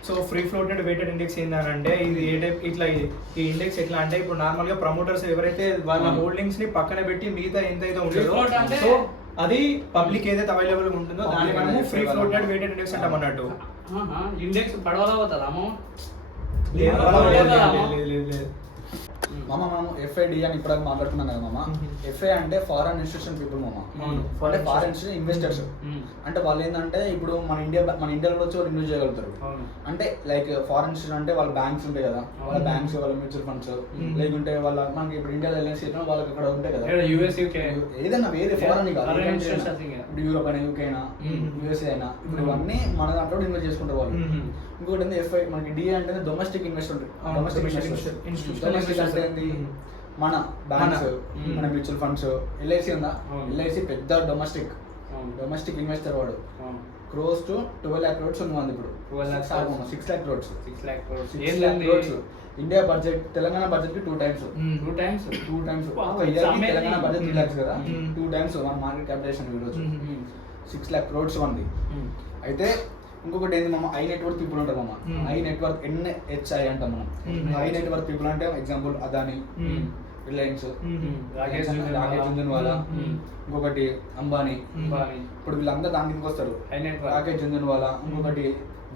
So free floated weighted index ఏంటంటే ఇది ఏ టైప్ ఇట్లా ఈ ఇండెక్స్ ఎట్లా అంటే ఇప్పుడు నార్మల్ గా ప్రమోటర్స్ ఎవరైతే వాళ్ళ హోల్డింగ్స్ ని పక్కన పెట్టి మిగతా ఎంతైతే ఉంటుందో Free float అంటే- సో అది పబ్లిక్ ఏదైతే అవైలబుల్ ఉంటుందో దాన్ని మనము ఫ్రీ ఫ్లోటెడ్ వెయిటెడ్ ఇండెక్స్ అంటాం అన్నట్టు. ఇండెక్స్ పడవలా పోతుందాము. లేదు, పడవలా పోతుందా? లేదు. మామ మనం FID అని ఇప్పుడు మాట్లాడుకున్నాం కదా మామ. FI అంటే ఫారెన్ ఇన్స్టిట్యూషన్ పీపుల్ మామ. అవును. అంటే ఫారెన్ ఇన్వెస్టర్స్. అంటే వాళ్ళు ఏంటంటే ఇప్పుడు మన ఇండియాలో వచ్చి వాళ్ళు ఇన్వెస్ట్ చేయగలుగుతారు. అవును. అంటే లైక్ ఫారెన్ ఇన్స్టిట్యూషన్ అంటే వాళ్ళ బ్యాంక్స్ ఉంటాయి కదా, వాళ్ళ బ్యాంక్స్, వాళ్ళ మ్యూచువల్ ఫండ్స్, లేకుంటే వాళ్ళ మనకి ఇప్పుడు ఇండియాలో LIC వాళ్ళకి అక్కడ ఉంటాయి కదా, US UK ఏదైనా వేరే ఫారెన్ కాదు, Foreign ఏ country institutions అయినా. ఇంకా. ఇప్పుడు యూరోప్ అయినా, UK అయినా, USA అయినా, ఇప్పుడు ఇవన్నీ మన దాంట్లో ఇన్వెస్ట్ చేసుకుంటారు వాళ్ళు. ఇంకొకటి ఏంది FI, మనకి DA అంటే డొమెస్టిక్ ఇన్వెస్ట్మెంట్. డొమెస్టిక్ డొమెస్టిక్ అంటే ఏంది, మన బ్యాంక్స్, మన మ్యూచువల్ ఫండ్స్, LIC ఉందా, LIC పెద్ద డొమెస్టిక్ ఇన్వెస్టర్ వాడు. క్రోస్ టు 12 lakh crores ఉంది మంది ఇప్పుడు. 6 lakh crores. 6 lakh crores. 6 lakh crores. India budget, Telangana budget కి 2 times. 2 times. ఒక ఇయర్ కి తెలంగాణ బడ్జెట్ 3 lakhs కదా, 2 times వన్ మార్కెట్ క్యాపిటలైజేషన్ ఈరోజు 6 lakh crores ఉంది. అయితే ఇంకొకటి ఏంది మామ, హై నెట్వర్క్ పీపుల్ ఉంటారు మామ. హై నెట్వర్క్ NHI అంటాం మనం. హై నెట్వర్క్ పీపుల్ అంటే ఎగ్జాంపుల్ అదాని, రిలయన్స్, రాకేష్ జుంజున్వాలా, ఇంకొకటి అంబానీ. ఇప్పుడు వీళ్ళందరూ దాని కిందకి వస్తారు. రాకేష్ జుంజున్వాలా, ఇంకొకటి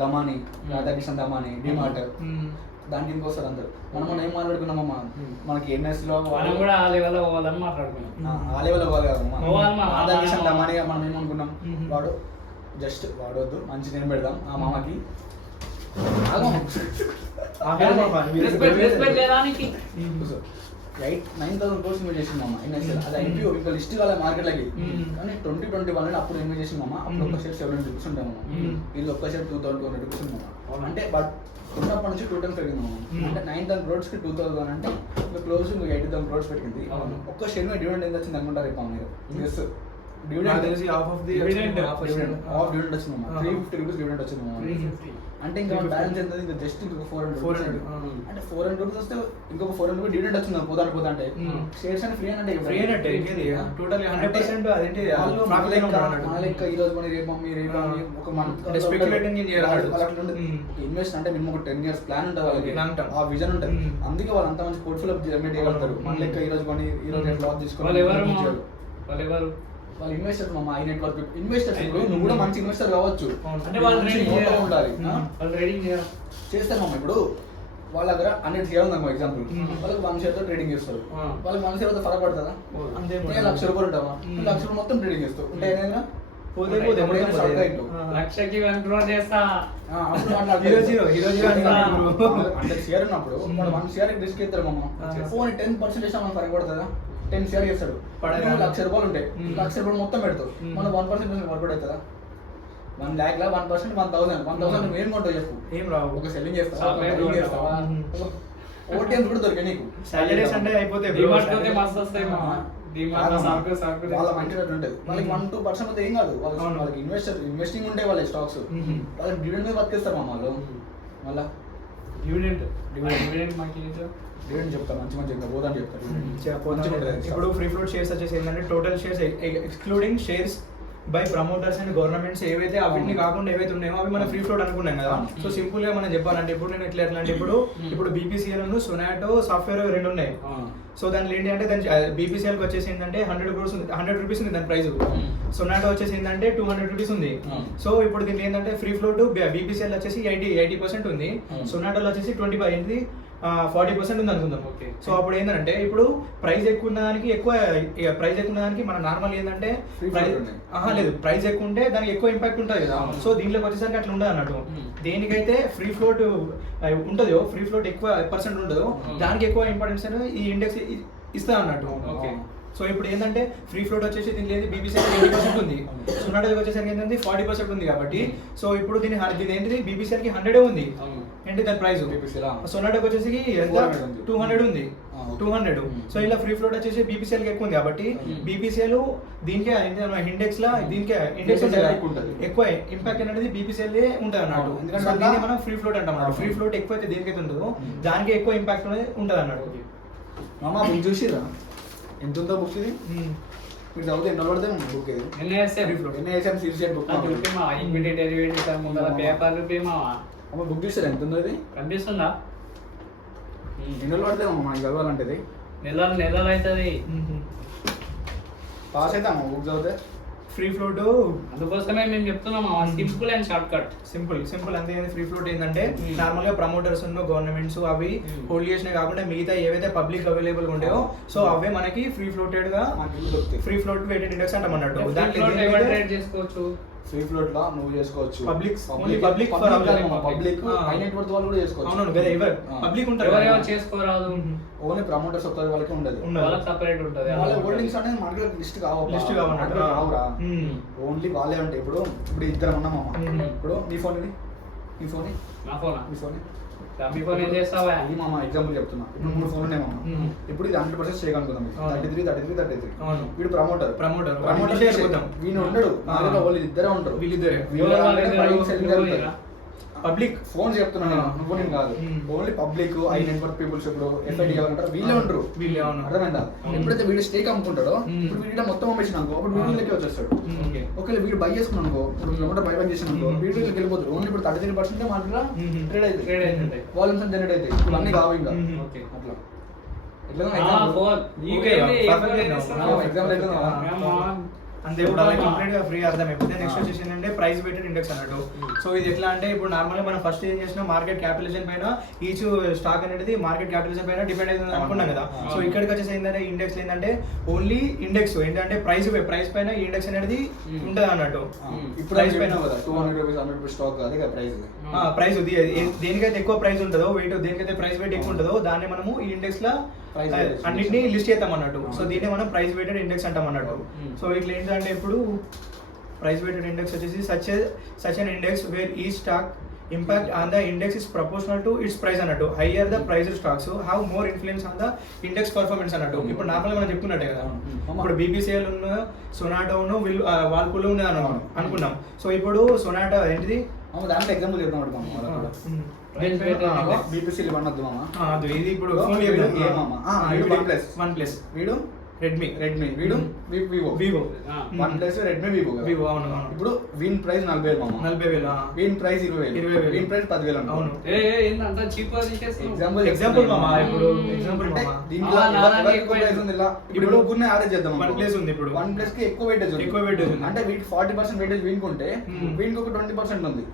దమాని, రాధాకిషన్ దమాని, డిమార్ట్, దాని కిందకి వస్తారు అందరు. మనం ఏం మాట్లాడుకున్నామమ్మా, మనకి NS లో మనం కూడా ఆ లెవెల్ పోవాలని మాట్లాడుకున్నాం. ఆ లెవెల్ కాదు కదా, పోవాలమ్మా. రాధాకిషన్ దమాని మనం ఏమనుకున్నాం, వాడు జస్ట్ వాడొద్దు, మంచి నేమ్ పెడదాం ఆ మామకి. Respect లేదానికి. 9,000 crores ఇన్వెస్ట్ చేసింది మామ NSL. అది IPO ఇంకా లిస్ట్ కాలే మార్కెట్లకి. కానీ 2021 అప్పుడు ఇన్వెస్ట్ చేసింది మామ. అప్పుడు ఒక షేర్ 700 rupees ఉంటాయి మామ. ఇది ఒక్క షేర్ 2,200 rupees ఉంది మామ. అంటే బట్ ఉన్నప్పటి నుంచి 2 times పెరిగింది మామ. అంటే 9,000 crores కి 2,000 అంటే ఇంకా క్లోజ్ 80,000 crores పెరిగింది. ఒక్క షేర్ మీద డివిడెండ్ ఎంత వచ్చింది అనుకుంటారు రేపు మీరు? జస్ట్ డివిడెండ్ తెలిసి half of the Dividend. Dividend వచ్చింది మామ. 350 rupees డివిడెండ్ వచ్చింది మామ. 350. అంటే ఇంకా బ్యాలెన్స్ ఎంత, ఇంకా జస్ట్ ఇంకొక 400 rupees. అంటే 400 rupees వస్తే ఇంకొక 400 rupees డివిడెండ్ వచ్చింది పోతా అంటే షేర్స్ అని ఫ్రీ అంటే ఫ్రీ అంటే టోటల్ 100% అదేంటి లెక్క ఈ రోజు రేపు ఒక మంత్ స్పెక్యులేటింగ్ ఇన్వెస్ట్ అంటే మినిమం ఒక 10 years ప్లాన్ ఉంటుంది వాళ్ళకి, Long term. ఆ విజన్ ఉంటుంది. అందుకే వాళ్ళు అంత మంచి పోర్ట్ఫోలియో జనరేట్ చేయగలుగుతారు. మన లెక్క ఈ రోజు కొని ఈ రోజు రేపు లాస్ వాళ్ళు తీసుకోవాలి. ఎవరు వాళ్ళు ఇన్వెస్టర్స్ మా హై నెట్వర్క్ ఇన్వెస్టర్స్. నువ్వు కూడా మంచి ఇన్వెస్టర్ కావచ్చు, అంటే వాళ్ళు మంచి trading మోటో చేయరు. ఉండాలి. వాళ్ళు రీడింగ్ చేయరు. చేస్తారు మమ్మ. ఇప్పుడు వాళ్ళ దగ్గర 100 షేర్ ఉందమ్మా ఎగ్జాంపుల్, వాళ్ళకి 1 share తో ట్రేడింగ్ చేస్తారు. వాళ్ళకి 1 share తో ఫరక్ పడుతుందా? అంతే. ₹1,00,000 ఉంటావా, ₹1,00,000 మొత్తం ట్రేడింగ్ చేస్తావు ఉంటే ఏదైనా పోతే లక్షకి 1 crore చేస్తా. అంటే షేర్ ఉన్నప్పుడు మన 1 share రిస్క్ ఎత్తారు మమ్మ. ఫోన్ 10% చేసినా మనకు ఫరక్ పడుతుందా? 10 share చేస్తాడు, ₹1,00,000 ఉంటాయి, ₹1,00,000 మొత్తం పెడతావు, మనం 1% వర్క్ అవుతుందా? 1 lakh లా 1% 1,000 నువ్వు ఏం కొంటావు చెప్పు? ఏం రావు. ఒక సెల్లింగ్ చేస్తావా, ఓటీఎం కూడా దొరికాయి నీకు. సాటర్డేస్ అంటే అయిపోతే డిమార్ట్ పోతే మస్తు వస్తాయి మా. డిమార్ట్ సాకు వాళ్ళ మంచి రేట్ ఉంటుంది. వాళ్ళకి 1-2% అయితే ఏం కాదు. వాళ్ళకి ఇన్వెస్టింగ్ ఉంటాయి వాళ్ళ స్టాక్స్. వాళ్ళకి డివిడెండ్ మీద బతికేస్తారు మా వాళ్ళు. మళ్ళా డివిడెండ్ మాకు డివిడెండ్ చెప్తారు, మంచి చెప్తారు, పోదని చెప్తారు. ఇప్పుడు ఫ్రీ ఫ్లోట్ షేర్స్ వచ్చేసి ఏంటంటే total shares excluding shares by promoters and governments ఏవైతే అవన్నీ కాకుండా ఏవైతే ఉన్నాయో అవి మనం ఫ్రీ ఫ్లోట్ అనుకున్నాం కదా. సో సింపుల్ గా మనం చెప్పాలంటే ఇప్పుడు నేను ఎట్లా అంటే ఇప్పుడు BPCL సొనాటో సాఫ్ట్వేర్ 2 ఉన్నాయి. సో దాంట్లో ఏంటి అంటే దాని BPCL కి వచ్చేసి ఏంటంటే 100 crores ఉంది, 100 rupees ఉంది దాని ప్రైస్. సొనాటో వచ్చేసి ఏంటంటే 200 rupees ఉంది. సో ఇప్పుడు దీనికి ఏంటంటే ఫ్రీ ఫ్లోట్ BPCL వచ్చేసి 80% ఉంది, సొనాటోలో వచ్చేసి 40% ఉంది అనుకుందాం. సో అప్పుడు ఏంటంటే ఇప్పుడు ప్రైస్ ఎక్కువ ఉన్నదానికి మన నార్మల్ ఏంటంటే లేదు, ప్రైస్ ఎక్కువ ఉంటే దానికి ఎక్కువ ఇంపాక్ట్ ఉంటుంది కదా. సో దీంట్లోకి వచ్చేసరికి అట్లా ఉండదు అన్నట్టు. దేనికైతే ఫ్రీ ఫ్లోట్ ఉంటుందో, ఫ్రీ ఫ్లోట్ ఎక్కువ % ఉంటుందో దానికి ఎక్కువ ఇంపార్టెన్స్ ఈ ఇండెక్స్ ఇస్తా అన్నట్టు. సో ఇప్పుడు ఏంటంటే ఫ్రీ ఫ్లోట్ వచ్చేసి దీనికి ఏంటి BPCL 80% ఉంది, సొనాటోకి వచ్చేసరికి ఏంటంటే 40% ఉంది కాబట్టి సో ఇప్పుడు దీని ఏంటిది BPCL కి 100 ఉంది ఏంటి దాని ప్రైస్. సొనాటోకి వచ్చేసి ఎంత 200 ఉంది, 200. సో ఇలా ఫ్రీ ఫ్లోట్ వచ్చేసి BPCL కి ఎక్కువ ఉంది కాబట్టి BPCL దీనికే ఇండెక్స్ లా దీనికే ఇండెక్స్ ఎక్కువ ఇంపాక్ట్ అనేది BPCL ఉంటుంది అన్నట్టు. ఎందుకంటే దీన్ని మనం ఫ్రీ ఫ్లోట్ అంటాం అన్నట్టు. ఫ్రీ ఫ్లోట్ ఎక్కువైతే దేనికైతే ఉంటుందో దానికి ఎక్కువ ఇంపాక్ట్ అనేది ఉంటుంది అన్నట్టు. మామ బుక్ చూసిరా ఎంత ఉందో బుక్స్ ఇది? మీరు చదివితే ఎన్నో పడితే బుక్ ఇది ఎన్ఏఎస్ఏ ఎన్ఐఎస్ఎం సిరిసిఎట్ బుక్ చూపి మా ఈక్విటీ డెరివేటివ్స్ అని ముందర పేపర్ చూపి మా అమ్మ బుక్ చూస్తారు ఎంత ఉందో ఇది కనిపిస్తుందా ఎన్నో పడితే అమ్మ మనకి చదవాలంటే ఇది నెలలు అవుతుంది పాస్ అయితే అమ్మ బుక్ చదివితే ఫ్రీ ఫ్లోట్ అందుకోసమే మేము చెప్తున్నాం simple and short cut. Simple అంతే. ఫ్రీ ఫ్లోట్ ఏంటంటే నార్మల్ గా ప్రమోటర్స్ గవర్నమెంట్స్ అవి హోల్డ్ చేసినవి కాకుండా మిగతా ఏవైతే పబ్లిక్ అవైలబుల్ ఉంటాయో సో అవే మనకి ఫ్రీ ఫ్లోటెడ్ గా ఫ్రీ ఫ్లోట్ వెయిటెడ్ ఇండెక్స్ అంటాం అన్నట్టు. దాంట్లో ట్రేడ్ చేసుకోవచ్చు. ఫ్రీ ఫ్లోట్ లా నువ్వు చేసుకోవచ్చు. Public public high net worth వాళ్ళు కూడా చేసుకోవచ్చు. అవును కదా, ఎవరు పబ్లిక్ ఉంటారు, ఎవరెవరు చేసుకోరాదు. ఓన్లీ ప్రమోటర్స్ వస్తారు వాళ్ళకి ఉండదు, వాళ్ళకి సెపరేట్ ఉంటది. వాళ్ళ హోల్డింగ్స్ అనేది మార్కెట్ లిస్ట్ కావాలి, రావురా. ఓన్లీ వాళ్ళే ఉంటాయి. ఇప్పుడు ఇద్దరం ఉన్నాం అమ్మ. ఇప్పుడు నీ ఫోన్ ఇది, నీ ఫోన్, నా ఫోన్, నీ ఫోన్, మీ ఫోన్ ఏం చేస్తావా? ఇది మామ ఎగ్జాంపుల్ చెప్తున్నా. ఇప్పుడు 3 ఫోన్లు ఉన్నాయి మామ. ఇప్పుడు ఇది 100% చేయగలుగుతాం. 33 వీడు ప్రమోటర్ వీడు ఉండడు, వాళ్ళు ఇద్దరే ఉంటారు. పబ్లిక్ ఫోన్ చెప్తున్నాను నువ్వు నేను కాదు. Only public I network peoples ఇప్పుడు ఎఫ్ఐడి ఉంటారు, వీళ్ళే ఉంటారు. అర్థమైందా? ఎప్పుడైతే వీడు స్టేక్ అమ్ముకుంటాడో ఇప్పుడు వీడియో మొత్తం పంపించిన అనుకో అప్పుడు వీడియోకి వచ్చేస్తాడు. ఒకవేళ వీడు బై చేసుకున్నాను అనుకో, ఇప్పుడు ప్రమోటర్ బై చేసిన అనుకో వీడియోకి వెళ్ళిపోతారు. ఓన్లీ ఇప్పుడు 33% మాత్రం ట్రేడ్ అయితే వాల్యూమ్స్ జనరేట్ అయితే ఇవన్నీ కావు ఇంకా అట్లా. అంతే. ఇప్పుడు అలా కంప్లీట్ గా ఫ్రీ అర్థమైపోతే నెక్స్ట్ వచ్చేసి ఏంటంటే ప్రైస్ వెయిటెడ్ ఇండెక్స్ అన్నట్టు. సో ఇది ఎట్లా అంటే ఇప్పుడు నార్మల్ గా మనం ఫస్ట్ ఏం చేసినా మార్కెట్ క్యాపిటలైజేషన్ పైన ఈచ్ స్టాక్ అనేది మార్కెట్ క్యాపిటలైజేషన్ పైన డిపెండ్ అవుతుంది అనుకున్నాం కదా. సో ఇక్కడికి వచ్చేసి ఏంటంటే ఇండెక్స్ ఏంటంటే ఓన్లీ ఇండెక్స్ ఏంటంటే ప్రైస్ పైన ఈ ఇండెక్స్ అనేది ఉంటుంది అన్నట్టు. ఇప్పుడు ప్రైస్ పైన 200 రూపీస్ 100 రూపీస్ స్టాక్ అదే కదా ప్రైస్. ప్రైస్ దేనికైతే ఎక్కువ ప్రైస్ ఉంటుందో వెయిట్, దేనికైతే ప్రైస్ వెయిట్ ఎక్కువ ఉంటుందో దాన్ని మనము ఈ ఇండెక్స్ లా అన్నింటినీ లిస్ట్ చేద్దాం అన్నట్టు. సో దీన్ని మనం ప్రైస్ వెయిటెడ్ ఇండెక్స్ అంటాం అన్నట్టు. సో ఇట్లా ఏంటంటే ఇప్పుడు ప్రైస్ వెయిటెడ్ ఇండెక్స్ వచ్చేసి సచ్ అన్ ఇండెక్స్ వేర్ ఈ stock impact on the index is proportional to its price అన్నట్టు. Higher the price stocks have more influence on the index performance అన్నట్టు. ఇప్పుడు నార్మల్గా మనం చెప్పుకున్నట్టే కదా, ఇప్పుడు బీపీసీఎల్ ఉన్న సొనాటోను వాల్పూల్ ఉన్నది అనుకున్నాం. సో ఇప్పుడు సొనాటో ఏంటిది దాంట్లో ఎగ్జాంపుల్ చెప్తాం. బీపీసీ వద్దు మామ, ఇది ఇప్పుడు వన్ ప్లస్ వీడు రెడ్మీ వీడు Vivo OnePlus Redmi Vivo. అవును. ఇప్పుడు వీన్ ప్రైస్ 40,000 మామ, 40,000. వీన్ ప్రైస్ 20,000, వీన్ ప్రైస్ 10,000. అవును. ఎగ్జాంపుల్ మామ. ఇప్పుడు దీంట్లో ప్రైస్ ఉంది ఇలా. ఇప్పుడు ముగ్గురిని యావరేజ్ చేద్దాం. వన్ ప్లస్ ఉంది. ఇప్పుడు వన్ ప్లస్ కి ఎక్కువ వెయిటేజ్ ఉంది. అంటే వీటికి 40% వెయిటేజ్ వీన్ ఉంటే వీన్ ఒక 20% ఉంది,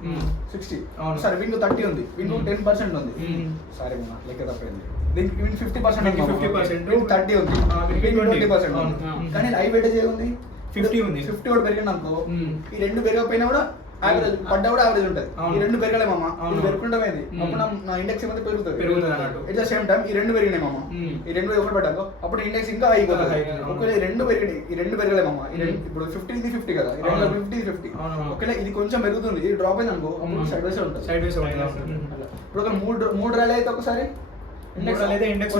60. సరే వీన్ 30 ఉంది, వీన్ 10% ఉంది. సరే మామ లెక్క తప్పైంది. దీనికి 50% 30 ఉంది, 20% ఉంది. కానీ హై వెయిటేజ్ ఏముంది 50 ఉంది. 50 కూడా పెరిగింది అనుకో, ఈ రెండు పెరగకపోయినా కూడా యావరేజ్ పడ్డా కూడా యావరేజ్ ఉంటుంది. ఈ రెండు పెరగలే మామ, ఇది పెరుగుతుండేది అప్పుడు నా ఇండెక్స్ ఏమైతే పెరుగుతుంది అన్నట్టు. ఎట్ ద సేమ్ టైం ఈ రెండు పెరిగినాయి మామ, ఈ రెండు ఒకటి పెట్టాకో అప్పుడు ఇండెక్స్ ఇంకా అయిపోతుంది. ఒకవేళ ఈ రెండు పెరగలే మామ, ఈ రెండు ఇప్పుడు 50 ఇది 50 కదా, ఈ రెండు 50 ఇది 50. ఒకవేళ ఇది కొంచెం పెరుగుతుంది, ఇది డ్రాప్ అయింది అనుకో అప్పుడు సైడ్ వైస్ ఉంటుంది. ఇప్పుడు ఒక మూడు రైలు అయితే ఒకసారి ఇండెక్స్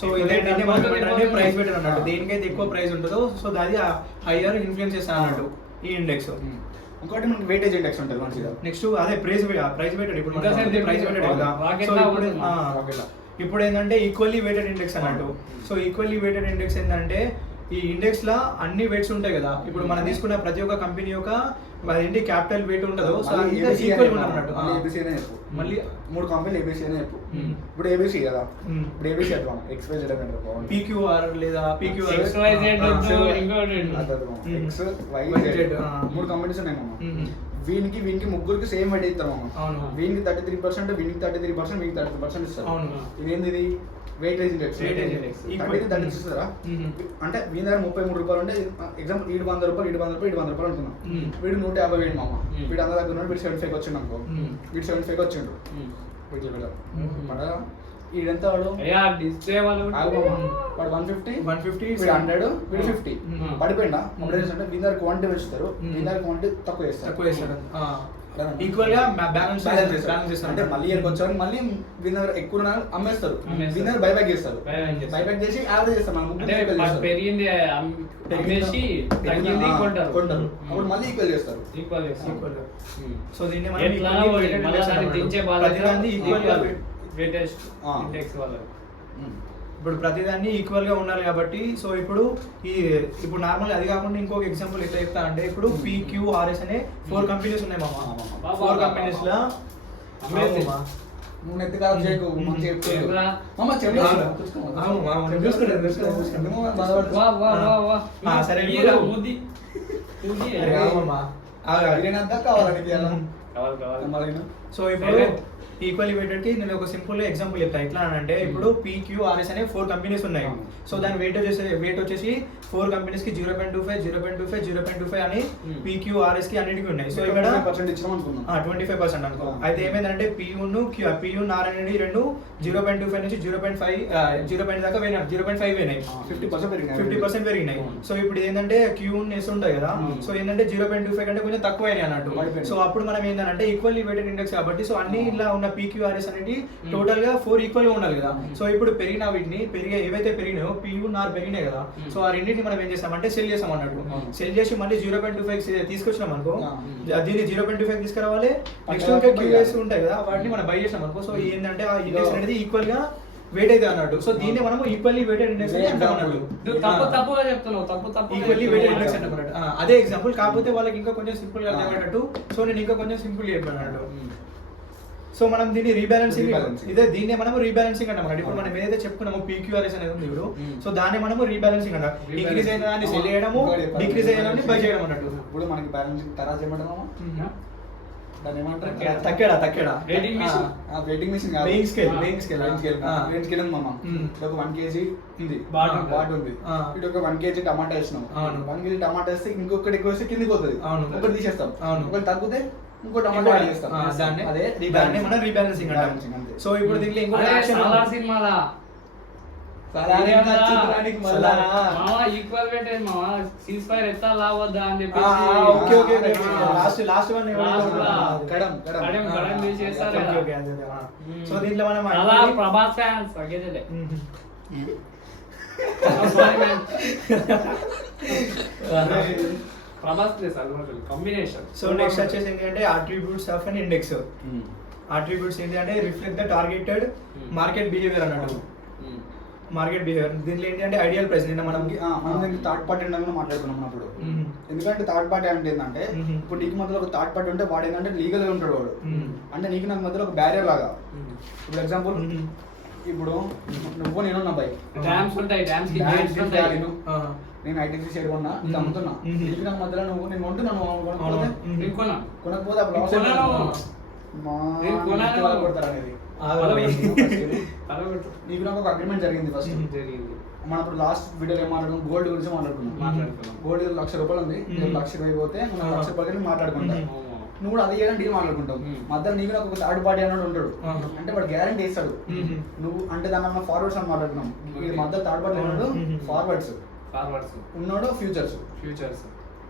సో ఇదేంటంటే ప్రైస్ పెట్టారు అన్నట్టు. దేనికైతే ఎక్కువ ప్రైస్ ఉంటుందో సో అది హైయర్ ఇన్ఫ్లుయెన్స్ చేస్తాను అన్నట్టు ఈ ఇండెక్స్. ఇంకోటి మనకి వెయిటేజ్ ఇండెక్స్ ఉంటుంది మంచిగా. నెక్స్ట్ అదే ప్రైస్ వెయిటెడ్. ఇప్పుడు ప్రైస్ వెయిటెడ్ కదా. ఇప్పుడు ఏంటంటే ఈక్వల్లీ వెయిటెడ్ ఇండెక్స్ అన్నట్టు. సో ఈక్వల్లీ వెయిటెడ్ ఇండెక్స్ ఏంటంటే ఈ ఇండెక్స్ లా అన్ని వెయిట్స్ ఉంటాయి కదా. ఇప్పుడు మనం తీసుకున్న ప్రతి ఒక్క కంపెనీ యొక్క ఏంటి క్యాపిటల్ వెయిట్ ఉంటుందో సో ఈక్వల్ అన్నట్టు. మళ్ళీ 3 కంపెనీలు ఏబిసి అనే చెప్పు. ఇప్పుడు ఏబిసి కదా, ఇప్పుడు ఏబిసి అట్లా XYZ అంటారు, PQR లేదా PQR XYZ XYZ 3 కంపెనీస్ ఉన్నాయి మామ. వీనికి ముగ్గురికి సేమ్ వెయిట్ ఇస్తారు మామ. వీనికి 33%, వీనికి 33%, వీనికి 30% ఇస్తారు. ఇదేంది ఇది వెయిటేజ్ ఇండెక్స్. 30 ఇస్తారా అంటే వీని దగ్గర 33 రూపాయలు అంటే ఎగ్జాంపుల్ 100 రూపాయలు 100 రూపాయలు అనుకున్నాం. వీడు 150 వేయండి మామ. వీడు అందరి దగ్గర ఉన్నాడు, వీడు 75 వచ్చిండు అనుకో, వీడు 75 వచ్చిండు. వీడంతా వాడు వాడు 150 వీడు 100 వీడు 50 పడిపోయిందా. అప్పుడు ఏంటంటే వీని దగ్గర క్వాంటిటీ పెంచుతారు, వీని దగ్గర క్వాంటిటీ తక్కువ చేస్తారు. ఈక్వల్ గా బ్యాలెన్స్ చేస్తారు. అంటే మళ్ళీ వచ్చారు, మళ్ళీ విన్నర్ ఎక్కువ అమ్మేస్తారు, విన్నర్ బైబ్యాక్ చేస్తారు, బైబ్యాక్ చేసి యావరేజ్ చేస్తారు. కొంటారు అప్పుడు మళ్ళీ ఈక్వల్ చేస్తారు. సో దీన్ని ఇప్పుడు ప్రతిదాన్ని ఈక్వల్ గా ఉండాలి కాబట్టి సో ఇప్పుడు నార్మల్ అది కాకుండా ఇంకొక ఎగ్జాంపుల్ ఎట్లా చెప్తా అంటే ఇప్పుడు PQRS అనే 4 కంపెనీస్ ఉన్నాయి మామ. 4 కంపెనీస్ లో నువ్వు నెత్తి ఖరాబ్ చేయకు మంచిగా చెప్తాడు మామ సరే కావాలి సో ఇప్పుడు ఈక్వల్ వెయిటెడ్ కి నేను ఒక సింపుల్ ఎగ్జాంపుల్ చెప్తాను. ఎట్లా అంటే ఇప్పుడు PQRS అనే 4 కంపెనీస్ ఉన్నాయి. సో దాని వెయిట్ వచ్చేసి 4 కంపెనీస్ కి 0.25 0.25 0.25 అని PQRS కి అన్నిటికీ ఉన్నాయి. సో ఇక్కడ 25% అనుకో. అయితే ఏమైందంటే PUR అనేది రెండు 0.25 నుంచి 0.5 దాకా పోయినాయి, 0.5 పోయినాయి, 50% పెరిగినాయి. సో ఇప్పుడు ఏంటంటే QUS ఉంటాయి కదా, సో ఏంటంటే 0.25 కంటే కొంచెం తక్కువ అయినాయి అన్నట్టు. సో అప్పుడు మనం ఏంటంటే ఈక్వల్లీ వెయిటెడ్ ఇండెక్స్ కాబట్టి సో అన్ని ఇలా ఉన్న PQRS అనేది టోటల్ గా 4 ఈక్వల్ గా ఉండాలి కదా. సో ఇప్పుడు పెరిగిన వీటిని ఏవైతే పెరిగినాయో PUR పెరిగినాయి కదా, సో ఆ రెండింటిని మనం ఏం చేస్తామంటే సెల్ చేస్తాం అన్నట్టు. సెల్ చేసి మళ్ళీ 0.25 తీసుకొచ్చినాం అనుకో, దీన్ని 0.25 తీసుకురావాలి. నెక్స్ట్ ఇంకా QS ఉంటాయి కదా, వాటిని మనం బై చేసాం అనుకో. సో ఏంటంటే ఆ ఇండెక్స్ అనేది ఈక్వల్ గా వెయిట్ అయితే అన్నట్టు. సో దీన్ని మనం ఈక్వల్లీ వెయిటెడ్ ఇండెక్స్ అని అంటాం అన్నట్టు. ఈక్వల్లీ వెయిటెడ్ ఇండెక్స్ అంటాం అన్నట్టు. అదే ఎగ్జాంపుల్, కాకపోతే వాళ్ళకి ఇంకా కొంచెం సింపుల్ గా అర్థమయ్యేటట్టు సో నేను ఇంకా కొంచెం సింపుల్ చెప్పాను అన్నట్టు. సో మనం దీన్ని రీబ్యాలెన్సింగ్ దీన్నే మనం రీబ్యాలెన్సింగ్ అంటాం అన్నట్టు. ఇప్పుడు మనం ఏదైతే చెప్పుకున్నామో PQRS అనేది ఉంది ఇప్పుడు, సో దాన్ని మనము రీబ్యాలెన్సింగ్ అంటాం. ఇంక్రీజ్ అయిన దాన్ని సెల్ చేయడము, డిక్రీజ్ అయిన దాన్ని బై చేయడం అన్నట్టు. ఇప్పుడు మనకి బ్యాలెన్సింగ్ తరాజ్ ఏమంటాము, దాన్ని ఏమంటారు, తక్కెడ weighting machine, weighting machine, weighing scale మామ. ఒక 1 kg ఉంది, బాట్ ఉంది, ఇటు ఒక 1 kg టమాటా వేసినాం. 1 kg టమాటా వేస్తే ఇంకొకటి ఎక్కువ వేస్తే కిందికి పోతుంది, ఒకటి తీసేస్తాం. ఒకటి తగ్గితే ఇంకో టమాటా వేస్తాం. దాన్ని మనం రీబ్యాలెన్సింగ్ అంటాం. సో ఇప్పుడు దీంట్లో ఇంకొక యాక్షన్ సినిమాలా ఈక్వల్ వెయిటెడ్ మావా, సీజ్ ఫైర్ ఎత్తాలా వద్దా అని చెప్పేసి లాస్ట్ వన్ కడం చేస్తారు. సో దీంట్లో మనం ప్రభాస్ ఫ్యాన్స్ అగేదే Prabhas place combination. So next వచ్చేసి ఏంటంటే attributes of an index. Attributes ఏంటి అంటే reflect the targeted market behavior అన్నట్టు. మార్కెట్ బిహేవియర్ దీంట్లో ఏంటంటే ఐడియల్ ప్రైస్. నిన్న మనం థర్డ్ పార్టీ మాట్లాడుకున్నాం అప్పుడు. ఎందుకంటే థర్డ్ పార్టీ అంటే ఏంటంటే ఇప్పుడు నీకు మధ్యలో ఒక థర్డ్ పార్టీ ఉంటే వాడు ఏంటంటే లీగల్ గా ఉంటాడు వాడు. అంటే నీకు నాకు మధ్యలో ఒక బ్యారియర్ లాగా. ఇప్పుడు ఎగ్జాంపుల్, ఇప్పుడు నువ్వు నేను నా బైక్ నేను ఐటీసీ షేర్ కొన్నా, ఇది అమ్ముతున్నా. నీకు నాకు మధ్యలో నేను కొంటున్నాను, కొనకపోతే అప్పుడు కొడతారు అనేది. నీకు నాకు ఒక అగ్రిమెంట్ జరిగింది ఫస్ట్. మనం ఇప్పుడు లాస్ట్ వీడియోలో ఏం మాట్లాడుకున్నాం, గోల్డ్ గురించి మాట్లాడుకున్నాం. గోల్డ్ ₹1,00,000 ఉంది, ₹1,00,000 పోతే మనం ₹1,00,000 మాట్లాడుకుంటాం. నువ్వు కూడా అది చేయడం డీల్ మాట్లాడుకుంటాం. మధ్యలో నీకు నాకు ఒక థర్డ్ పార్టీ అన్నాడు ఉంటాడు, అంటే వాడు గ్యారంటీ ఇస్తాడు. నువ్వు అంటే దాన్ని మనం ఫార్వర్డ్స్ అని మాట్లాడుకున్నాం. ఇది మధ్యలో థర్డ్ పార్టీ ఉన్నాడు, ఫార్వర్డ్స్ ఉన్నాడు, ఫ్యూచర్స్.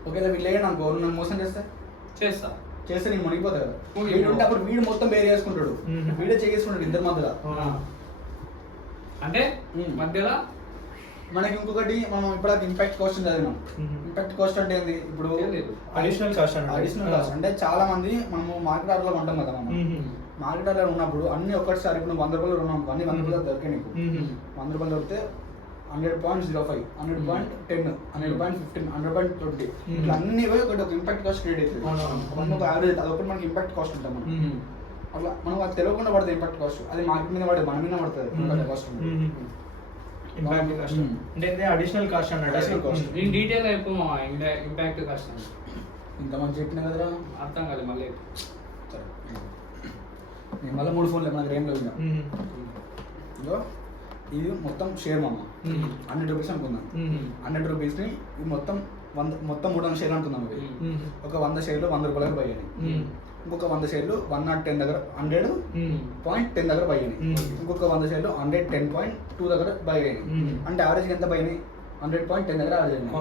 ఓకేలా వీళ్ళు వేయండి అనుకో, నన్ను మోసం చేస్తే నేను మునిగిపోతా కదా. వీడు ఉంటే అప్పుడు వీడు మొత్తం వేరే చేసుకుంటాడు, వీడే చేసుకుంటాడు ఇద్దరు మధ్యలో. అంటే మధ్యలో మనకి ఇంకొకటి, మనం ఇప్పుడు ఇంపాక్ట్ కాస్ట్ చదివినాం. ఇంపాక్ట్ కాస్ట్ అంటే ఏంది, ఇప్పుడు అడిషనల్ కాస్ట్ అంటే చాలా మంది మనము మార్కెట్ ఆర్డర్లో ఉంటాం కదా. మనం మార్కెట్ ఆర్డర్ ఉన్నప్పుడు అన్ని ఒక్కటిసారి ఇప్పుడు ₹100 ఉన్నాం, అన్ని ₹100 దొరికాయి నీకు. ₹100 దొరికితే 100.05, 100.10, 100.15, 100.20 ఇట్లా అన్ని ఒకటి ఒక ఇంపాక్ట్ కాస్ట్ క్రియేట్ అవుతుంది. ఒక యావరేజ్ అదొకటి మనకి ఇంపాక్ట్ కాస్ట్ ఉంటాం. మనం అట్లా మనకు అది తెలియకుండా పడుతుంది ఇంపాక్ట్ కాస్ట్. అది మార్కెట్ మీద పడుతుంది, మన మీద పడుతుంది ఇంపాక్ట్ కాస్ట్. అంటే అడిషనల్ కాస్ట్ అన్నట్టు. అడిషనల్ కాస్ట్ ఇన్ డీటెయిల్ అయిపోమా ఇంపాక్ట్ కాస్ట్ ఇంత మంది చెప్పినా కదరా, అర్థం కాదు మళ్ళీ. సరే నేను మళ్ళీ 3 ఫోన్లు మనకి రేమ్ లేవు. ఇది మొత్తం షేర్ మామ, ₹100 అనుకుందాం. ₹100ని ఇది మొత్తం 300 షేర్లు అనుకుందాం. ఒక 100 షేర్లు ₹100 బై అయినాయి. ఇంకొక 100 షేర్లు 110 దగ్గర 100.10 దగ్గర బై అయినాయి. ఇంకొక 100 షేర్లు 110.2 దగ్గర బై అయినాయి. అంటే యావరేజ్ ఎంత బై అయినాయి, 100.10 దగ్గర యావరేజ్ అయినాయి.